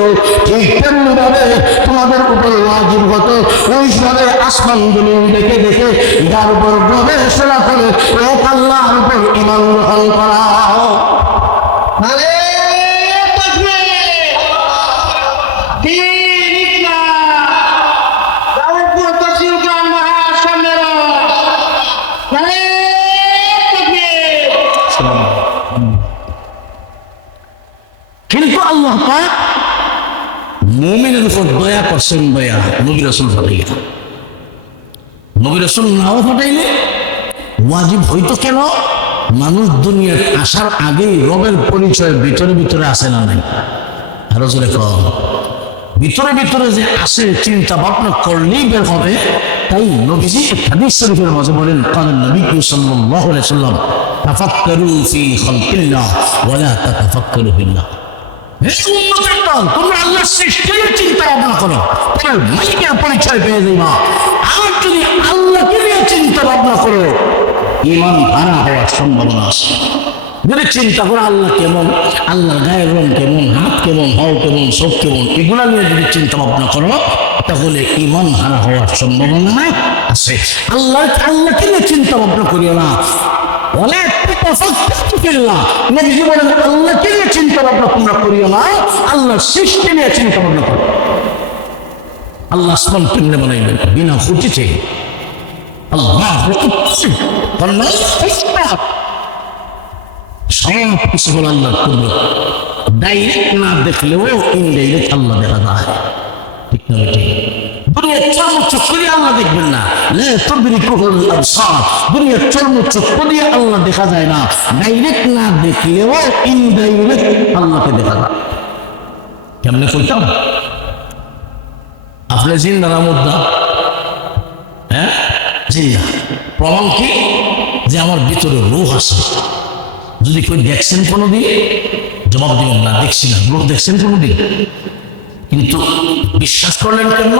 ঠিক তেমনি ভাবে তোমাদের উপর ওয়াজিব হতো ওইভাবে আসমান জমিন দেখে দেখে যার উপর গবেষণা করে এক আল্লাহর উপর ঈমান গ্রহণ করা। কিন্তু আল্লাহ পাক মুমিনের উপর দয়া করছেন, দয়া নবী রাসূল ফাটাইয়া। নবী রাসূল নাও ফাটাইলে ওয়াজিব হইতো কেন? মানুষ দুনিয়ার আসার আগেই রবের পরিচয় ভিতরে ভিতরে আসে না নাই? আরো জোরে কম। ভিতরে ভিতরে যে আসে, চিন্তা ভাবনা করলেই বের হবে। তাই নবীজি হাদিস শরীফের মাঝে বলেন, কালেন নবী সাল্লাল্লাহু আলাইহি ওয়াসাল্লাম তাফাক্কারু ফি খালকিল্লাহ ওয়া লা তাতাফাক্কারু ফিল্লাহ। তোমরা আল্লাহর সৃষ্টির চিন্তা ভাবনা করো, তোমার মালিকের পরিচয় পেয়ে যাইবা। আর যদি আল্লাহকে নিয়ে চিন্তা ভাবনা করো, ঈমান হারা হওয়ার সম্ভাবনা আছে। যদি চিন্তা করো আল্লাহ কেমন, আল্লাহর গায়ের রং কেমন, হাত কেমন, হাও কেমন, চোখ কেমন, এগুলা নিয়ে যদি চিন্তা ভাবনা করো তাহলে ঈমান হারা হওয়ার সম্ভাবনা আছে। আল্লাহকে নিয়ে চিন্তা ভাবনা করিও না। আল্লাহকে নিয়ে চিন্তা ভাবনা তোমরা করিও না, আল্লাহর সৃষ্টি নিয়ে চিন্তা ভাবনা করো। আল্লাহ আসমান কেমনে বানাইলেন? বিনা খুঁটিতে। আল্লাহ সব কিছু হল আল্লাহর কুদরত। ডাইরেক্ট না দেখলেও ইনডাইরেক্ট আল্লাহ দেখা যায়। ঠিক না বেটি? দুনিয়ার চর্মচক্ষু দিয়ে আল্লাহ দেখবেন না, দুনিয়ার চর্মচক্ষু দিয়ে আল্লাহ দেখা যায় না। ডাইরেক্ট না দেখলেও ইনডাইরেক্ট আল্লাহকে দেখা যায়। কেমনে করতাম? আপনার জিন্দা না মুদ্রা? হ্যাঁ, জিন্দা। প্রমাণ কি? যে আমার ভিতরে রূহ আছে। যদি কেউ দেখছেন কোনোদিন, জবাব দিবেন না দেখছি না। রূহ দেখছেন কোনোদিন? কিন্তু বিশ্বাস করলেন কেন?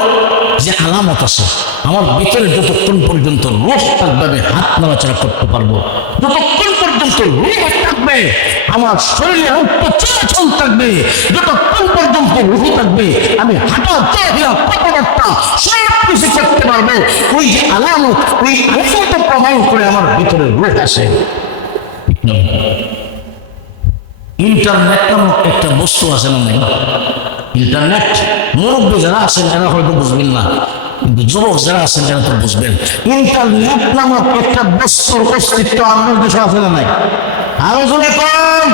যে আলামত আছে আমার ভিতরে, যতক্ষণ পর্যন্ত রূহ থাকবে আমি হাত নাড়াচাড়া করতে পারবো, যতক্ষণ পর্যন্ত রূহ থাকবে আমার শরীরে রক্ত চলাচল থাকবে, যতক্ষণ পর্যন্ত রূহ থাকবে আমি হাঁটা চলাফেরা কথাবার্তা সব কিছু করতে পারবো। ওই যে আলামত, ওই আলামত প্রমাণ করে আমার ভিতরে রূহ আছে। ইন্টারনেট নামক একটা বস্তু আছে না? ইন্টারনেট মুরব্বী যারা আছেন এরা হয়তো বুঝবেন না, কিন্তু যুবক যারা আছেন এরা তো বুঝবেন। ইন্টারনেট নামক একটা বস্তুর অস্তিত্ব আমাদের দেশে আছে না নাই? আরো জোরে কম।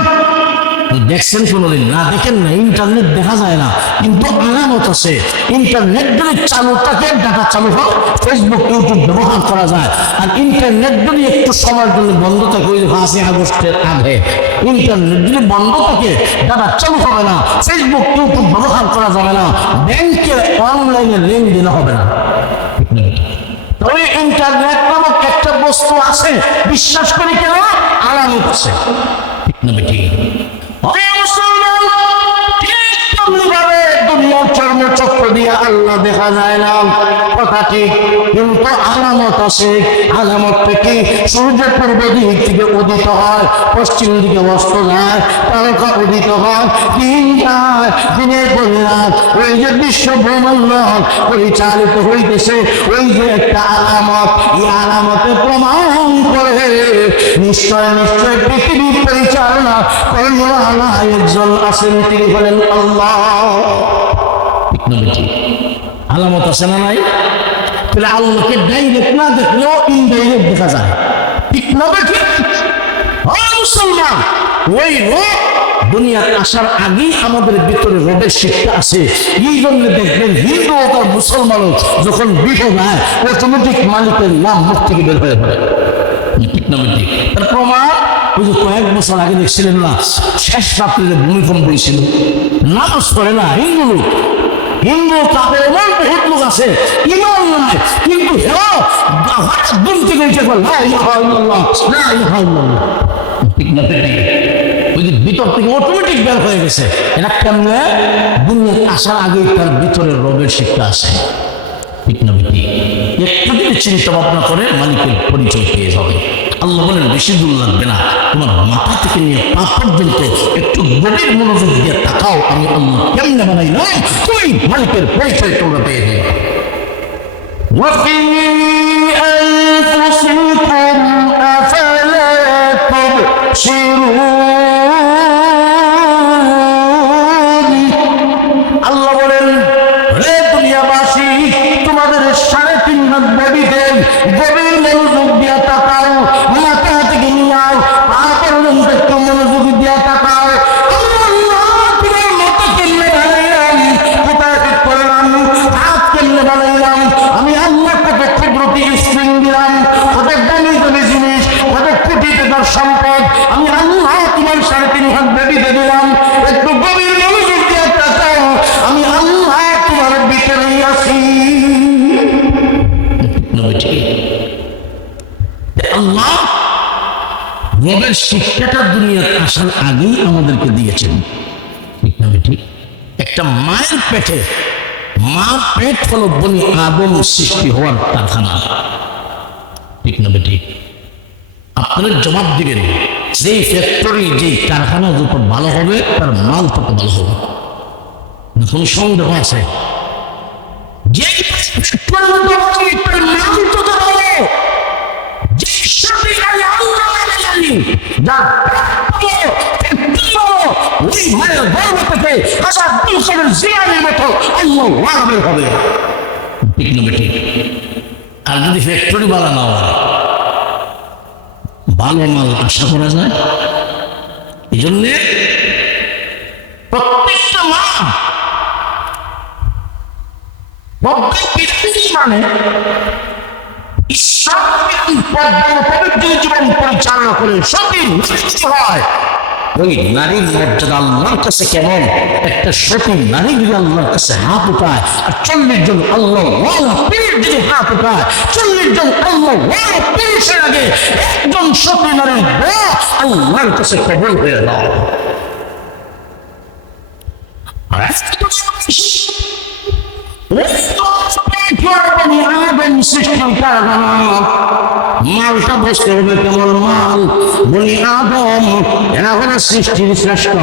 দেখছেন কোনোদিন? না, দেখেন না। ইন্টারনেট দেখা যায় না, কিন্তু আলামত আছে। ইন্টারনেট যদি চালু থাকে, ডাটা চালু হয়, ফেসবুক ইউটিউব ব্যবহার করা যায়। আর ইন্টারনেট যদি একটু সময়ের জন্য বন্ধ থাকে, ওই 5 আগস্টের আগে ইন্টারনেট যদি বন্ধ থাকে, ডাটা চালু হবে না, ফেসবুক ইউটিউব ব্যবহার করা যাবে না, ব্যাংকে অনলাইনে লেনদেন হবে না। তবে ইন্টারনেট নামক একটা বস্তু আছে, বিশ্বাস করি কেন? আলামত আছে। ঠিক না বেটি? দুনিয়ার চর্মচক্র দিয়ে আল্লাহ দেখা যায় না, কথা ঠিক, কিন্তু আলামত আছে। আলামত থেকে সূর্য পূর্ব দিক থেকে উদিত হয়, পশ্চিম দিকে অস্ত যায়, তারকা উদিত হয়, দিন যায়, দিনের পরে রাত। ওই যে বিশ্ব ব্রহ্মাণ্ড পরিচালিত হইতেছে, ওই যে একটা আলামত, এই আলামতে প্রমাণ করে নিশ্চয় নিশ্চয় পৃথিবীর পরিচালনা করেন একজন আছেন, তিনি বলেন আল্লাহ। আলামত আছে না নাই? তাহলে আল্লাহকে ডাইরেক্ট না দেখলেও ইনডাইরেক্ট দেখা যায়। ঠিক না বেঠি? মুসলমান, ওই রোগ দুনিয়ার আসার আগেই আমাদের ভিতরে রোগের শিক্ষা আছে। এই জন্য দেখবেন হিন্দু ও তার মুসলমানও যখন বিপদ হয়, অটোমেটিক মালিকের নাম মুখ থেকে বের হয়ে পড়ে। ঠিক না বেঠি? তার প্রমাণ ওই যে কয়েক বছর আগে দেখছিলেন না, শেষ রাত্রিতে ভূমিকম্প হয়েছিল, নামাজ পড়ে না হিন্দু লোক, হিন্দু তাদের এমন বহুত লোক আছে ইমান নয়, কিন্তু হঠাৎ ঘুম থেকে উঠে ঠিক না? ওই যে ভিতর থেকে অটোমেটিক বের হয়ে গেছে। এটা কেমনে? দুনিয়ার আসার আগেই তার ভিতরে রোগের শিক্ষা আছে। ঠিক না বেটি? একটু যদি চিন্তা ভাবনা করে মালিকের পরিচয় পেয়ে যাবে। আল্লাহ বলেন বেশি দূর লাগবে না, তোমার মাথা থেকে নিয়ে পা পর্যন্ত একটু গভীর মনোযোগ দিয়ে তাকাও, আমি আল্লাহ কেমনে বানাইলাম, তুই মালিকের পরিচয় তোমরা পেয়ে যাবে। وفي أنفسكم أفلا تبصرون। আল্লাহ বলেন, হে দুনিয়াবাসী, তোমাদের 3.5 হাত বডিতে গভীর মনোযোগ দিয়ে তাকাও, মাথা থেকে নিয়ে পা পর্যন্ত একটু মনোযোগ দিয়ে তাকাও। আমি আল্লাহ কত ক্ষুদ্রতি স্প্রিং দিলাম, কত দামি দামি জিনিস, কত কোটি টাকার সম্পদ আমি আল্লাহ তোমার 3.5 হাত বেবিতে দিলাম। একটু গভীর মনোযোগ দিয়ে তাকাও, আমি আল্লাহ তোমার ভিতরেই আছি। আল্লাহ রবের শিক্ষাটা দুনিয়ার আসার আগেই আমাদেরকে দিয়েছেন। ঠিক না বেটি? একটা মায়ের পেটে, মা পেট হলো বনি আদম সৃষ্টি হওয়ার কারখানা। ঠিক না বেটি? আপনারা জবাব দিবেন, যেই ফ্যাক্টরি, যেই কারখানা যত ভালো হবে তার মাল তত ভালো হবে, কোন সন্দেহ আছে? যে আর যদি ফ্যাক্টরি বানানো হয়, ভালো মাল আশা করা যায়। এই জন্যে প্রত্যেকটা মা, মানে জীবন পরিচালনা করে সতী হয়। ওই নারীর মর্যাদা আল্লাহর কাছে কেমন? একটা সতী নারী যদি আল্লাহর কাছে হাত উঠায়, আর 40 জন আল্লাহ যদি হাত উঠায়, 40 জন আল্লাহ পুরুষের আগে একজন সতী নারীর আল্লাহর কাছে কবুল হয়ে যায়। মালটা বসতে হবে কেমন মাল? বনি আদম এরা হলো সৃষ্টির শ্রেষ্ঠ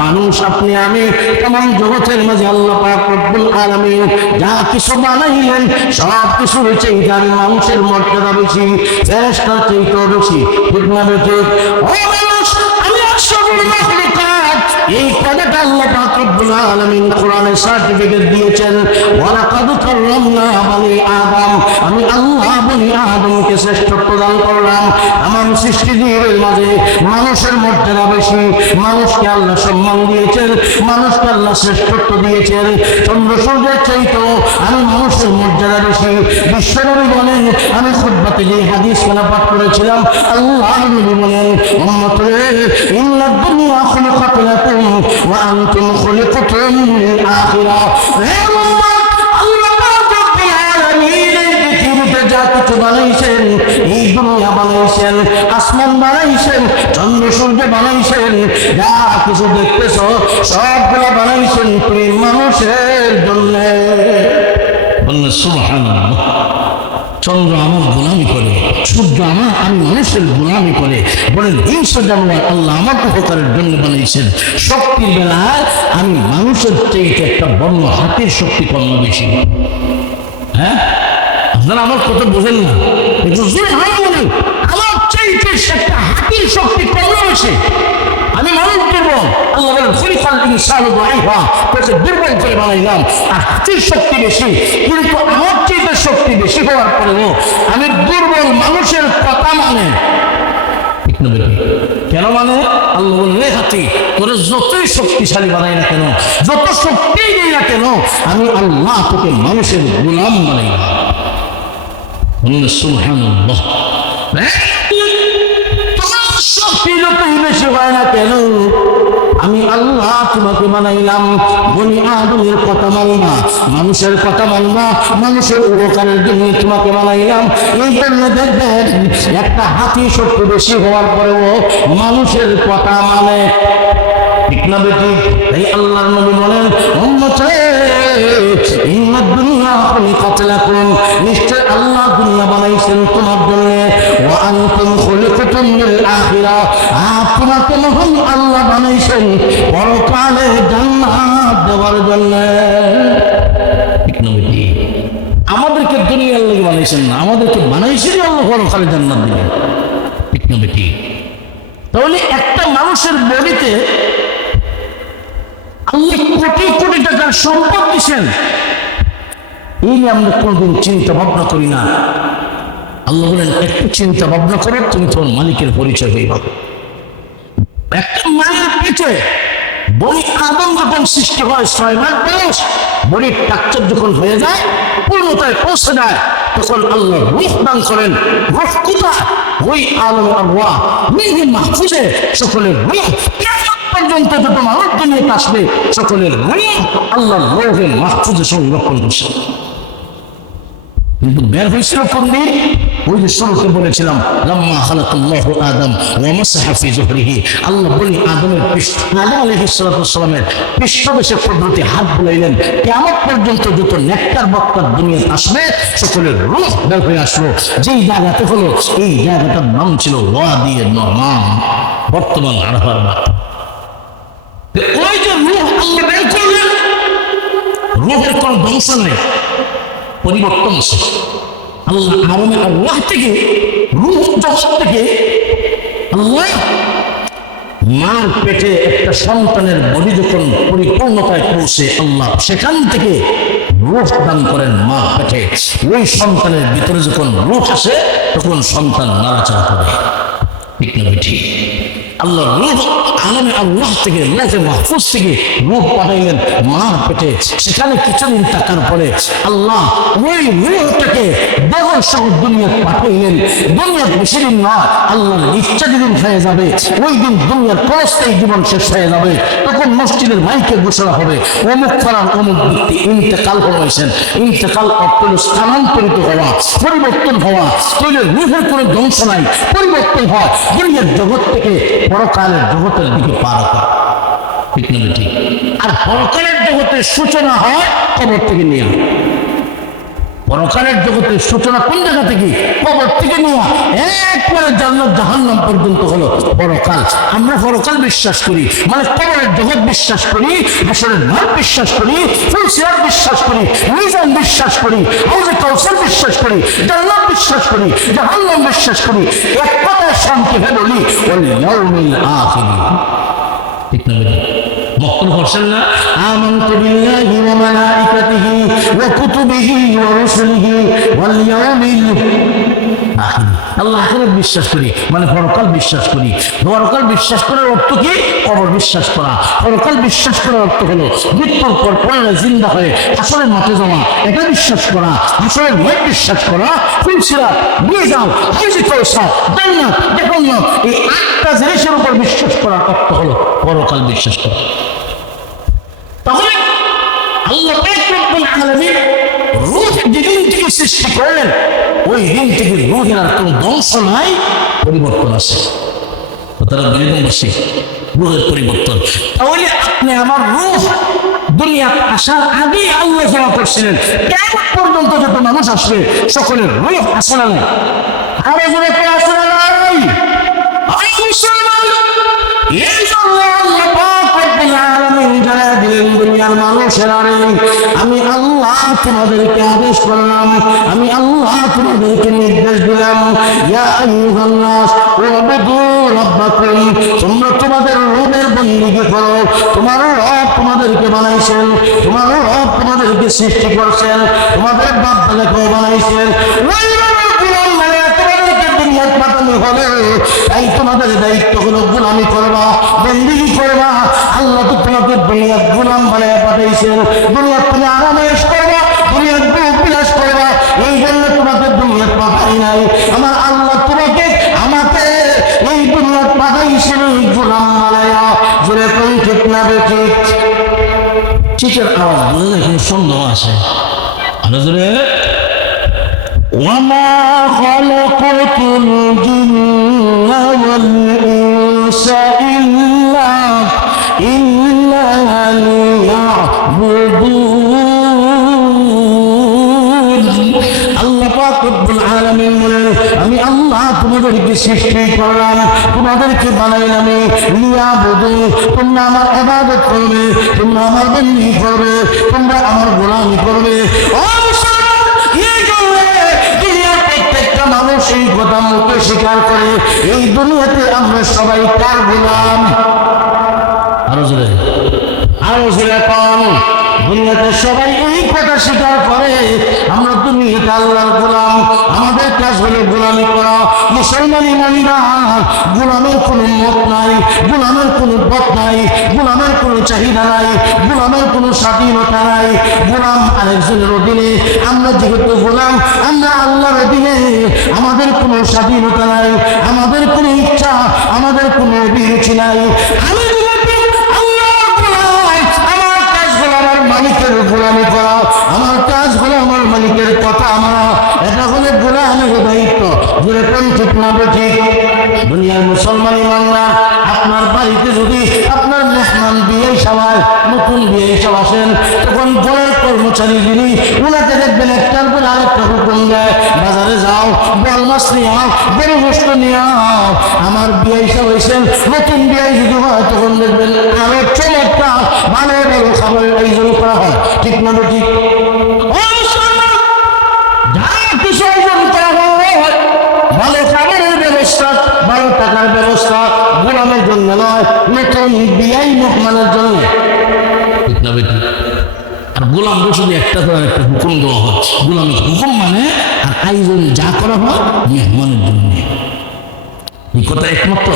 মানুষ। আপনি আমি কেমন জগতের মাঝে আল্লাহ পাক রব্বুল আলামিন যা কিছু বানাইলেন সব কিছুর চাইতে আমি মানুষের মর্যাদা বেশি, ফেরেশতার চাইতেও বেশি। ঠিক না বেঠিক? ও মানুষ, আমি আশরাফুল মাখলুকাত। এই কথাটা আল্লাহ পাক রব্বুল আলামিন কোরআনে সার্টিফিকেট দিয়েছেন, ওয়ালাকাদ কাররামনা বনি আদম। আমি আল্লাহ বনি আদমকে শ্রেষ্ঠত্ব দান করলাম। আমার সৃষ্টিজীবের মাঝে মানুষের মর্যাদা বেশি, মানুষকে আল্লাহ সম্মান দিয়েছেন, মানুষকে আল্লাহ শ্রেষ্ঠত্ব দিয়েছেন। চন্দ্র সূর্যের চাইতেও আমি মানুষের মর্যাদা বেশি। বিশ্বনবী বলেন, আমি খুতবাতে যে হাদিস খানা পাঠ করেছিলাম, আল্লাহ নবী বলেন, উম্মতরে ইন্নাদ দুনিয়া খুলিকাত লাকুম ওয়া আনতুম খুলিকাতুম লিল আখিরাহ। হে উম্মত, আল্লাহ পাক রব্বুল আলামিন পৃথিবীতে যা কিছু বানাইছেন, এই দুনিয়া বানাইছেন, আসমান বানাইছেন, চন্দ্র সূর্য বানাইছেন, যা কিছু দেখতেছো সবগুলো বানাইছেন তুমি মানুষের জন্য। বললেন সুবহানাল্লাহ। চন্দ্র আমার গোলামি করে, সূর্য আমি মানুষের গোলামি করে। বলেন হিংসা জানোয়ার আল্লাহ আমার উপকারের জন্য বানিয়েছেন। শক্তির বেলায় আমি মানুষের চাইতে একটা বন্য হাতির শক্তি কম বেশি। হ্যাঁ, আপনারা আমার কথা বোঝেন না, একটু জোরে হয় বলেন, আমার চাইতে একটা হাতির শক্তি কম বেশি। আমি মানুষ দুর্বল, আল্লাহ বলেন খলিকাল ইনসানু দাঈফা, তাকে দুর্বল করে বানাইলাম। আর হাতির শক্তি বেশি, কিন্তু আমার চাইতে শক্তি বেশি হওয়ার পরেও আমি দুর্বল। মানুষের কথা মানে ঠিক না বেটি? কেন মানে? আল্লাহ বললে হাতি তোরে যতই শক্তিশালী বানাই না কেন, যত শক্তি দিই না কেন, আমি আল্লাহ তোকে মানুষের গোলাম বানাইলাম। সুবহানাল্লাহ। শক্তি যতই বেশি হয় না কেন, আমি আল্লাহ তোমাকে বানাইলাম। বনি আদমের কথা মানবা, মানুষের কথা মানবা, মানুষের উপকারের জন্য তোমাকে বানাইলাম। এই জন্য দেখবেন একটা হাতি শক্তি বেশি হওয়ার পরেও মানুষের কথা মানে। ঠিক না বেটি? এই আল্লাহর নবী বলেন, ইন্নাদ দুনিয়া খুলিকাত লাকুম, নিশ্চয় আল্লাহ দুনিয়া বানাইছেন তোমার জন্য। ওয়া আনতুম খুলিকাতুম লিল আখিরাহ, তোমাকে মহান আল্লাহ বানাইছেন পরকালে জান্নাত দেওয়ার জন্য। ঠিক না বেটি? আমাদেরকে দুনিয়ার লাগি বানাইছেন না, আমাদেরকে বানাইছেন আল্লাহ পরকালে জান্নাত দিবেন। ঠিক না বেটি? তাহলে একটা মানুষের বডিতে আল্লাহ কোটি কোটি টাকার সম্পদ দিচ্ছেন, এই নিয়ে আমরা কোনদিন চিন্তা ভাবনা করি না। আল্লাহ বলেন একটু চিন্তা ভাবনা করো, তুমি তোমার মালিকের পরিচয় হয়ে পাবে। একটা মায়ের পেটে বনি আদম যখন সৃষ্টি হয় 6 মাস বয়স, বনির টাকচার যখন হয়ে যায়, পূর্ণতায় পৌঁছে যায়, তখন আল্লাহ রূহ দান করেন। রূহ কোথায়? ওই আলম আল্লাহ মিহি মাহফুজে সকলের রূহ পর্যন্ত যত মানুষ দুনিয়াতে আসবে সকলের রূহ আল্লাহ লৌহে মাহফুজে সংরক্ষণ করছে। কিন্তু বের হয়েছিল কোন দিন? ওই যে শুরুতে বলেছিলাম, লাম্মা খালাকাল্লাহু আদম ওয়া মাসাহা ফি যুহরিহি, আল্লাহ বলি আদমের আদম আলাইহিস সালাতু ওয়াস সালামের পৃষ্ঠদেশে কুদরতি হাত বুলাইলেন। কিয়ামত পর্যন্ত যত নেককার বক্তা দুনিয়াতে আসবে সকলের রূহ বের হয়ে আসলো। যেই জায়গাতে হলো, এই জায়গাটার নাম ছিল ওয়াদি নুমান, বর্তমান আরাফার মাঠ। ওই যে রূহ আল্লাহ বের করলেন, রূহের কোনো ধ্বংস নেই, পরিবর্তন আছে। আল্লাহ আলমে আল্লাহ থেকে, রূহ জগৎ থেকে আল্লাহ মার পেটে একটা সন্তানের বডি যখন পরিপূর্ণতায় পৌঁছে, আল্লাহ সেখান থেকে রূহ দান করেন মা পেটে। ওই সন্তানের ভিতরে যখন রূহ আসে তখন সন্তান নাড়াচাড়া করে। ঠিক না বেঠি? আল্লাহ রূহ আলমে আল্লাহ থেকে, লৌহে মাহফুজ থেকে রূহ পাঠাইলেন মার পেটে। সেখানে কিছুদিন থাকার পরে আল্লাহ ওই রূহটাকে দেহ সহ দুনিয়া পাঠাইলেন। দুনিয়ার বেশি দিন নয়, আল্লাহর ইচ্ছা যেদিন হয়ে যাবে ওই দিন দুনিয়ার কলস্থায়ী জীবন শেষ হয়ে যাবে। তখন মসজিদের মাইকে ঘোষণা হবে, অমুক ফালান অমুক ব্যক্তি ইন্তেকাল হয়েছেন। ইন্তেকাল অর্থ হল স্থানান্তরিত হওয়া, পরিবর্তন হওয়া। তৈরি রূহের কোনো ধ্বংস নাই, পরিবর্তন হয় দুনিয়ার জগৎ থেকে পরকালের জগতের দিকে পার করা। ঠিক না ঠিক? আর পরকালের জগতের সূচনা হয় কবর থেকে নিয়ে। পরকালের জগতের সূচনা কোন জায়গা থেকে? কবর থেকে নেওয়া। একবারে জান্নাত জাহান্নাম পর্যন্ত হলো পরকাল। আমরা পরকাল বিশ্বাস করি, মানে কবরের জগৎ বিশ্বাস করি, হাসরের মাঠ বিশ্বাস করি, ফুলসিরাত বিশ্বাস করি, মিজান বিশ্বাস করি, হাউজে কাউসার বিশ্বাস করি, জান্নাত বিশ্বাস করি, জাহান্নাম বিশ্বাস করি। এক কথায় সংক্ষেপে বলি ওয়াল ইয়াউমিল আখির। ঠিক না? মক্তব করছেন না? আমানতু বিল্লাহি ওয়া মালাইকাতিহি ওয়া কুতুবিহি ওয়া রুসুলিহি ওয়াল ইয়াউমিল আখির। আল্লাহ আখিরাত বিশ্বাস করি, মানে পরকাল বিশ্বাস করি। পরকাল বিশ্বাস করার অর্থ কি? কবর বিশ্বাস করা। পরকাল বিশ্বাস করার অর্থ হলো মৃত্যুর পর পরে জিন্দা হয়ে হাসরের মাঠে যাওয়া, এটা বিশ্বাস করা। হাসরের মাঠ বিশ্বাস করা, ফুলসিরাত, মিজান, হাউজে কাউসার, জান্নাত, জাহান্নাম, এই 8টা জিনিসের উপর বিশ্বাস করার অর্থ হলো পরকাল বিশ্বাস করা। তাহলে আল্লাহ পাক রব্বুল আলামিন রূহ যেদিন থেকে সৃষ্টি করলেন, ওই দিন থেকে রূহের আর কোনো ধ্বংস নাই, পরিবর্তন আছে। তারা বিনোদন বসে রূহের পরিবর্তন। তাহলে আপনি আমার রূহ দুনিয়াত আসার আগে আল্লাহ জমা করছিলেন, কিয়ামত পর্যন্ত যত মানুষ আসবে সকলের রূহ আসে না নাই? আরে জোরে কে আসে না নাই? আমি মুসলমান। এই জন্য আল্লাহ পাক রব্বুল আলামিন জানায় দিলেন দুনিয়ার মানুষেরা, আমি আল্লাহ তোমাদেরকে আদেশ করলাম, আমি আল্লাহ তোমাদেরকে নির্দেশ দিলাম, ইয়া আইয়ুহান নাস উবুদু রাব্বাকুম, তোমরা তোমাদের রবের বন্দেগী করো। তোমার রব তোমাদেরকে বানাইছেন, তোমার রব তোমাদেরকে সৃষ্টি করছেন, তোমাদের বাপ দাদাকেও বানাইছেন। তাই তোমাদের দায়িত্ব হলো গোলামি করবা, বন্দেগী করবা। আল্লাহ তো তোমাকে দুনিয়ার গোলাম বানায় পাঠাইছেন, দুনিয়ার তুমি আরামেশ করবা, দুনিয়ার বিলাস করবা। এই জন্য তোমাকে দুনিয়ার পাঠাই নাই। আমার আল্লাহ তোমাকে আমাকে এই দুনিয়ার পাঠাইছেন গোলাম বানায়া। জোরে কোন ঠিক না বেঠিক? ঠিকের আওয়াজ বুঝে এখন সন্দেহ আছে। আরো জোরে। وما خلقت الجن والإنس إلا ليعبدون। আল্লাহ পাক রব্বুল আলামিন বলেন, আমি আল্লাহ তোমাদেরকে সৃষ্টি করলাম, তোমাদেরকে বানাইলাম লিয়াবুদুন, তোমরা আমার ইবাদত করবে, তোমরা আমার বন্দেগী করবে, তোমরা আমার গোলামি করবে। মানুষ এই কথা মুখে স্বীকার করে, এই দুনিয়াতে আমরা সবাই কার গোলাম? আরো জোরে, আরো জোরে কম। দুনিয়াতে সবাই এই কথা স্বীকার করে, আমরা দুনিয়াতে আল্লাহর গোলাম। আমাদের কাজ হলো গোলামি করা। মুসলমান ইমানদার, গোলামের কোনো মত নাই, গোলামের কোনো পথ নাই, গোলামের কোনো চাহিদা নাই, গোলামের কোনো স্বাধীনতা নাই। গোলাম আরেকজনের অধীনে। আমরা যেহেতু গোলাম, আমরা আল্লাহর অধীনে। আমাদের কোনো স্বাধীনতা নাই, আমাদের কোনো ইচ্ছা, আমাদের কোনো অভিরুচি নাই। আমি মালিকের গোলামি করা, আমার কাজ হলো আমার মালিকের কথা মানা, এটা হলো গোলামের দায়িত্ব। জোরে কোন ঠিক না ঠিক? দুনিয়ার মুসলমান ইমানদার, আপনার বাড়িতে যদি আপনার মেহমান বিয়ে সবাই নতুন বিয়ে সব আসেন, তখন ঘরের কর্মচারী যিনি, ওনাকে দেখবেন একটার পর আরেকটা হুকুম দেয়, বাজারে যাও, বল মাছ নিয়ে আও, গরু গোস্ত নিয়ে আও। আমার বিয়ে সব হয়েছেন, নতুন বিয়ে যদি হয়, তখন দেখবেন আরো চমৎকার ভালো ভালো খাবারের আয়োজন করা হয়। ঠিক না ঠিক? কিছু আয়োজন করা হয়, ভালো খাবারের ব্যবস্থা, ভালো টাকার ব্যবস্থা, গোলামের জন্য নয়, নতুন বিয়াই মেহমানের জন্য। ঠিক না বেটি? আর গোলামকে শুধু একটা করে একটা হুকুম দেওয়া হচ্ছে। গোলামের হুকুম মানে আর আয়োজন যা করা হয় মেহমানের জন্য। এই কথা একমত?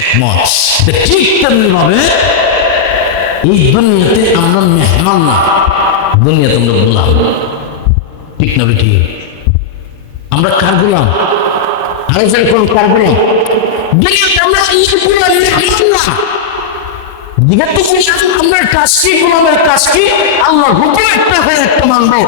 একমত। ঠিক তেমনি ভাবে এই দুনিয়াতে আমরা মেহমান না, দুনিয়াতে আমরা গোলাম। ঠিক না বেটি? আমরা কার গোলাম? আরেকজন কোন কার গোলাম? দুনিয়াতে আমরা গোলাম না। আমরা কাজ কি? গোলামের কাজ কি? আল্লাহর হুকুম একটা হয়ে একটা মানবো,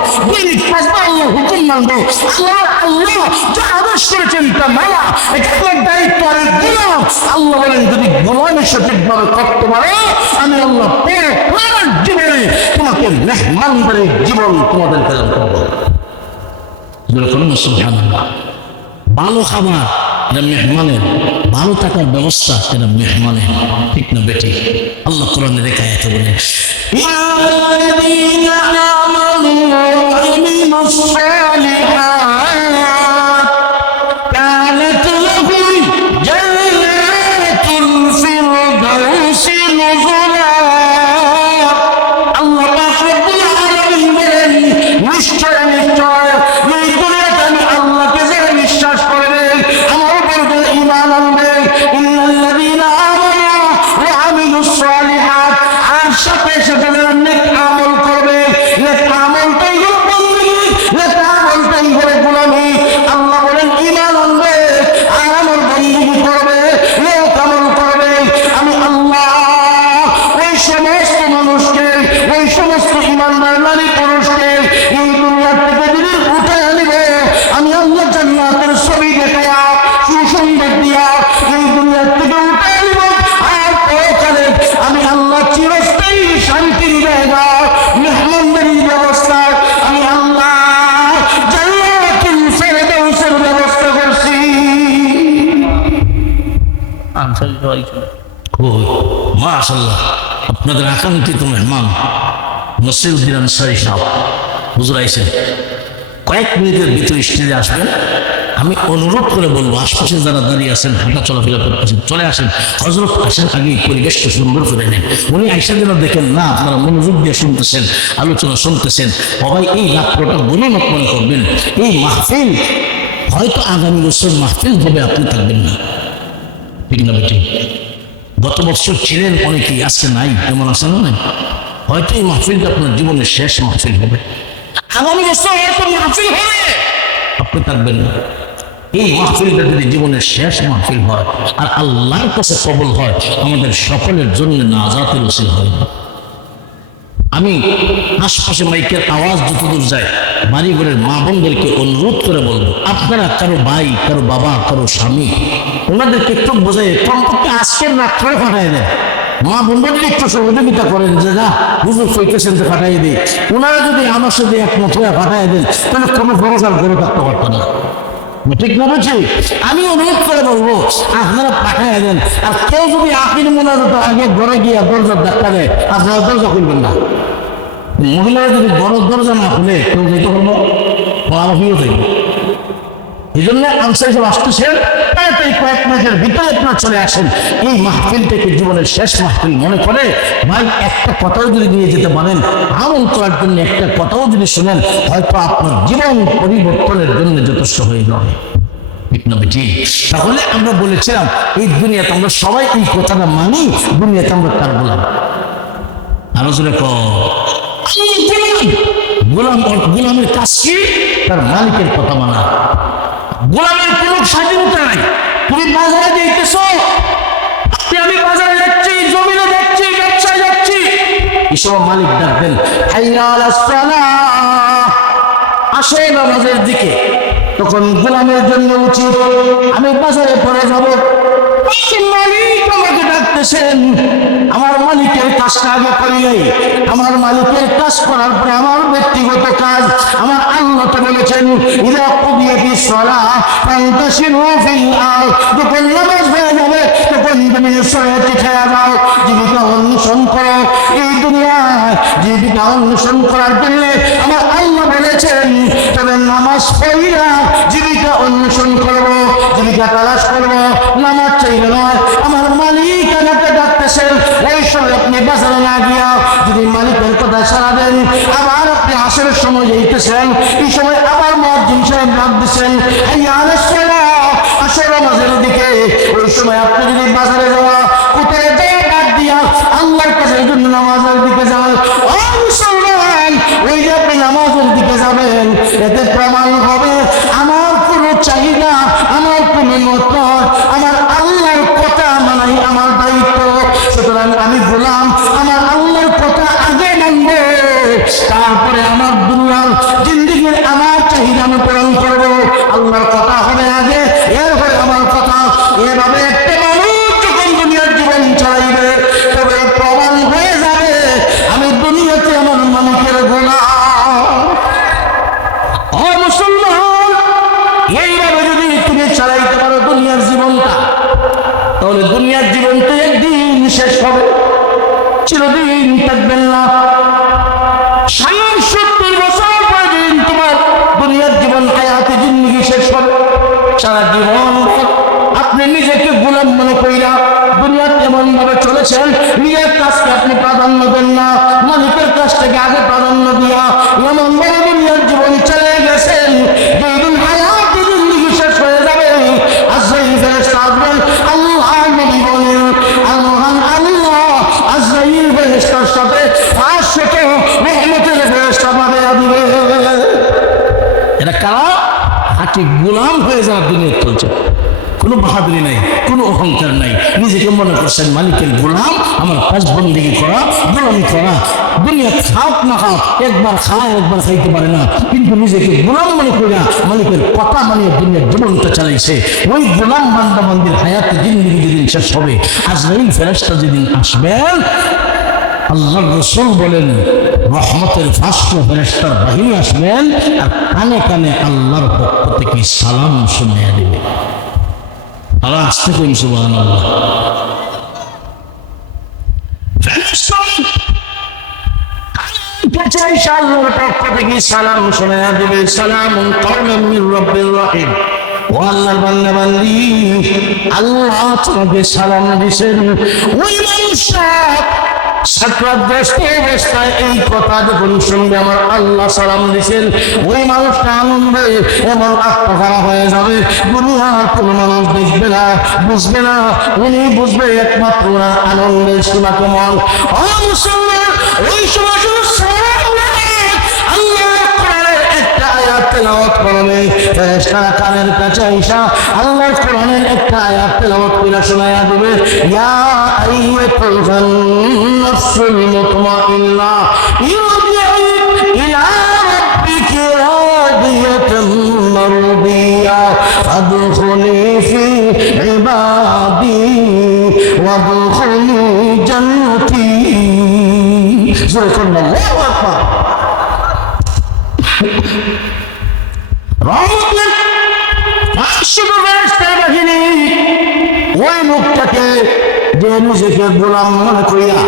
আল্লাহর হুকুম মানবো, আল্লাহর আল্লাহ যা আদেশ করেছেন তা মানা, এটা তোমার দায়িত্ব। আর গোলাম আল্লাহ বলেন যদি গোলামি সঠিকভাবে করতে পারো আমি আল্লাহ পরকালের জীবনে তোমাকে মেহমানদারির জীবন তোমাদেরকে দান করবো। সুবহানাল্লাহ। ভালো খাবার এটা মেহমানের, ভালো থাকার ব্যবস্থা এটা মেহমানের, ঠিক না বেটি? আল্লাহ কোরআনে রেখা এত বলে মাশাআল্লাহ। আপনাদের আকাঙ্ক্ষিত মেহমান নসিরউদ্দিন আনসারী সাহেব হুজুর আইছেন, কয়েক মিনিটের ভিতরে স্টেজে আসবেন। আমি অনুরোধ করে বলবো আশপাশে যারা দাঁড়িয়ে আছেন, হাঁটা চলাফেরা করতেছেন, চলে আসেন। হযরত আসার আগে পরিবেশটা সুন্দর করে নেন। উনি আইসা যেন দেখেন না আপনারা মনোযোগ দিয়ে শুনতেছেন, আলোচনা শুনতেছেন। সবাই এই রাত্রটা গণিমত মনে করবেন। এই মাহফিল হয়তো আগামী বছর মাহফিল হবে, আপনি থাকবেন না, ঠিক না বেটি? গত বছর ছিলেন অনেকেই, আজকে নাই, এমন আছে না? নাই, হয়তো এই মাহফিলটা আপনার জীবনের শেষ মাহফিল হবে। আগামী বছর হয়তো মাহফিল হবে, আপনি থাকবেন না। এই মাহফিলটা যদি জীবনের শেষ মাহফিল হয় আর আল্লাহর কাছে কবুল হয়, আমাদের সকলের জন্য নাজাতের ওসিলা হয়। আমি আশপাশে মাইকের আওয়াজ যতদূর যায় বাড়ি ঘরের মা বোনদেরকে অনুরোধ করে বলবো, আপনারা কারো ভাই, কারো বাবা, কারো স্বামী, ওনাদেরকে একটু বোঝাই কমপক্ষে আজকের রাত্রে ফাটাই দেয়। মা বোনদেরকে একটু সহযোগিতা করেন যে না হুজুর কইতেছেন যে ফাটাই দিই। ওনারা যদি আমার সাথে একমত হয়ে ফাটাই দেন তাহলে কোনো ভরসা করে থাকতে পারতো না, ঠিক না বলছি? আমি অনুরোধ করে বলবো আপনারা পাঠায় দেন। আর কেউ যদি আখির মোনাজাত আগে ঘরে গিয়ে দরজার ধাক্কা দেয়, আপনারা দরজা খুলবেন না। মহিলারা যদি বড় দরজা না খুলে কেউ যেতে পারবো ফিরে থাকবে। এই জন্য আনসারী সাহেব আসতেছেন, তাড়াতাড়ি কয়েক মাসের ভিতরে আপনারা চলে আসেন। এই মাহফিলটাকে জীবনের শেষ মাহফিল মনে করে ভাই একটা কথাও যদি নিয়ে যেতে পারেন, আমল করার জন্য একটা কথাও যদি শোনেন, হয়তো আপনার জীবন পরিবর্তনের জন্য যথেষ্ট হয়ে যাবে, ঠিক না বেটি? তাহলে আমরা বলেছিলাম এই দুনিয়াতে আমরা সবাই এই কথাটা মানি, দুনিয়াতে আমরা কার গোলাম? আরো জোরে গোলাম। গোলামের কাজ কি? তার মালিকের কথা মানা। গোলামের কোনো স্বাধীনতা নাই। তুমি বাজারে যাইতেছ, আমি বাজারে যাচ্ছি, জমিনে যাচ্ছি, ব্যবসায় যাচ্ছি, এই সব মালিক ডাকবেন হাইয়া আলাস সালাহ, আসে নামাজের দিকে। তখন গোলামের জন্য উচিত আমি বাজারে পরে যাব, মালিক আমাকে ডাকতেছেন, আমার মালিকের কাজটা আগে করি নাই। আমার মালিকের কাজ করার পরে আমার ব্যক্তিগত কাজ, আমার আল্লাহ তো বলেছেন ইযা কুদিয়াতিস সালাহ ফান্তাশিরু ফিল আরদ, যখন নামাজ হয়ে যাবে তখন তুমি সরাতে ছেড়ে দাও, জীবিকা অন্বেষণ করো। এই দুনিয়ায় জীবিকা অন্বেষণ করার জন্য আমার আল্লাহ বলেছেন তবে নামাজ পড়িয়া জীবিকা অন্বেষণ করবো, জীবিকা তালাশ করবো, নামাজ চাইবে নয়। আমার মালিক আমাকে ডাকতেছেন, ওই সময় আপনি বাজারে না গিয়া যদি মালিকের কথা সারা দেন, আবার আপনি আসরের সময় যাইতেছেন, এই সময় আবার মুয়াজ্জিন সাহেব ডাক দিচ্ছেন হাইয়া আলাস সালাহ, আসর নামাজের দিকে। ওই সময় আপনি যদি বাজারে যাওয়া কোথায় যায় ডাক দিয়া আল্লাহর কাছে জন্য নামাজের দিকে যান, ওই যে আপনি নামাজের দিকে যাবেন, এতে প্রমাণ হবে আমার কোনো চাহিদা, আমার কোনো মত নয়, আমার আল্লাহর কথা মানাই আমার দায়িত্ব। সুতরাং আমি গোলাম, আমার আল্লাহর কথা আগে মানবো, তারপরে আমার দুনিয়ার জিন্দেগির আমার চাহিদা আমি পূরণ করবো। তাহলে দুনিয়ার জীবন তো একদিন শেষ হবে, চিরদিন থাকবেন না। 70 বছর পরে দিন তোমার দুনিয়ার জীবন হায়াতে জিন্দেগি শেষ হবে। সারা জীবন আপনি নিজেকে গোলাম মনে কইরা দুনিয়ার এমন ভাবে চলেছেন, নিজের কাজকে আপনি প্রাধান্য দেন না, মালিকের কাজটাকে আগে প্রাধান্য দিয়া এমন ভাবে দুনিয়ার জীবন চলে গেছেন, যেদিন হায়াতে জিন্দেগি শেষ হয়ে যাবে আজরাইল ফেরেশতা আসবেন। আল্লাহ নবী বলেন, আল মহান আল্লাহ আজরাইল ফেরেশতার সাথে 500 রহমতের ফেরেশতা বাঁধিয়া দিবে। এরা কারা? হাঁটি গোলাম হয়ে যাওয়া দুনিয়া চলছে, কোনো বাহাদুরি নাই, কোনো অহংকার নাই, নিজেকে মনে করছেন মালিকের গোলাম, আমার কাজ বন্দেগী করা, গোলামি করা। দুনিয়া খাওক না খাওক, একবার খায় একবার খাইতে পারে না, কিন্তু নিজেকে গোলাম মনে করিয়া মালিকের কথা মানিয়ে দুনিয়ার জীবনটা চালাইছে। ওই গোলাম বান্দা বান্দির হায়াতে জিন্দেগি যেদিন শেষ হবে, আজরাইল ফেরেশতা যেদিন আসবেন, আল্লাহর রাসূল বলেন রহমতের 500 ফেরেশতার বাহিনী আসবেন আর কানে কানে আল্লাহর পক্ষ থেকে সালাম শুনিয়ে দেবে। আল্লাহ আসতে কইন সুবহানাল্লাহ। ফেরেশতা কাছে আল্লাহর পক্ষ থেকে সালাম শুনিয়ে দেবে, সালামুন কাওলাম মির রাব্বির রহিম। ও আল্লাহর বান্দা বান্দি, আল্লাহ তোমাকে সালাম দিয়েছেন। ওই মানুষটা সাকরাতগ্রস্ত অবস্থায় এই কথা যখন শুনবে আমার আল্লাহ সালাম দিয়েছেন, ওই মানুষটা আনন্দে এমন আত্মহারা হয়ে যাবে, দুনিয়ার কোনো মানুষ দেখবে না, বুঝবে না, উনি বুঝবে একমাত্র ওনার আনন্দের সীমা কেমন। ও মুসলমান, ওই সময় শুধু আল্লাহ কোরআনের একটা আয়াত তেলাওয়াত করবে, ফেরেশতারা কানের কাছে আইসা আল্লাহর কোরআনের একটা আয়াত তেলাওয়াত করে শোনায়া দেবে, ইয়া আইয়ুহান নাফসুল মুতমাইন্নাহ ইরজিই ইলা রাব্বিকি রাদিয়াতাম মারদিয়া ফাদখুলি ফি ইবাদি ওয়াদখুলি জান্নাতি। সুবহানাল্লাহু আকবার। রহমতের 500 ফেরেশতার বাহিনী ওই লোকটাকে যে নিজেকে গোলাম মনে করিয়া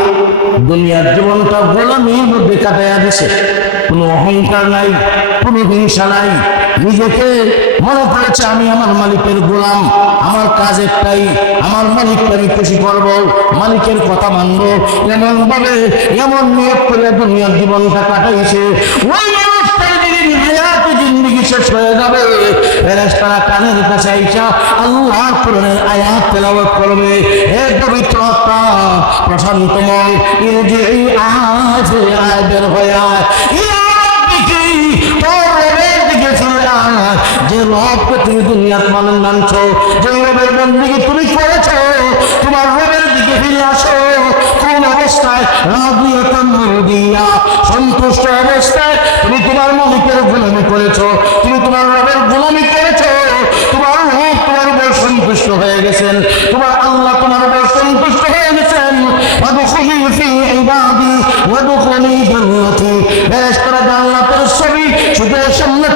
দুনিয়ার জীবনটা গোলামির মধ্যে কাটাইয়া দিছে, কোনো অহংকার নাই, কোনো হিংসা নাই, নিজেকে মনে করেছে আমি আমার মালিকের গোলাম, আমার কাজ একটাই, আমার মালিককে আমি খুশি করবো, মালিকের কথা মানবো, এমন ভাবে এমন নিয়ত করে দুনিয়ার জীবনটা কাটাইছে। ওই মানুষটার যেদিন হায়াতে জিন্দেগি শেষ হয়ে যাবে, ফেরেশতারা কানের কাছে আইসা আল্লাহর কোরআনের আয়াত তেলাওয়াত করবে, হে পবিত্র আত্মা প্রশান্তময়, ইরজিই আজ আয় বের হয়ে আয়, ইলা রাব্বিকি তোর রবের দিকে ফিরে আয়। যে রবকে তুমি দুনিয়াত মানেন মানছো, যে রবের বন্দেগী তুমি করেছো, তোমার রবের দিকে ফিরে আসো। কোন অবস্থায়? রাদিয়াতাম মারদিয়া, সন্তুষ্ট অবস্থায় তুমি তোমার মালিকের গোলামি করেছো, তুমি তোমার রবের গোলামি করেছো, তোমার রব তোমার উপর সন্তুষ্ট হয়ে গেছেন, তোমার আল্লাহ তোমার উপর সন্তুষ্ট হয়ে গেছেন। ওয়াদখুলি ফি ইবাদি ওয়াদখুলি জান্নাতি। ফেরেশতারা জান্নাতের ছবি চোখের সামনে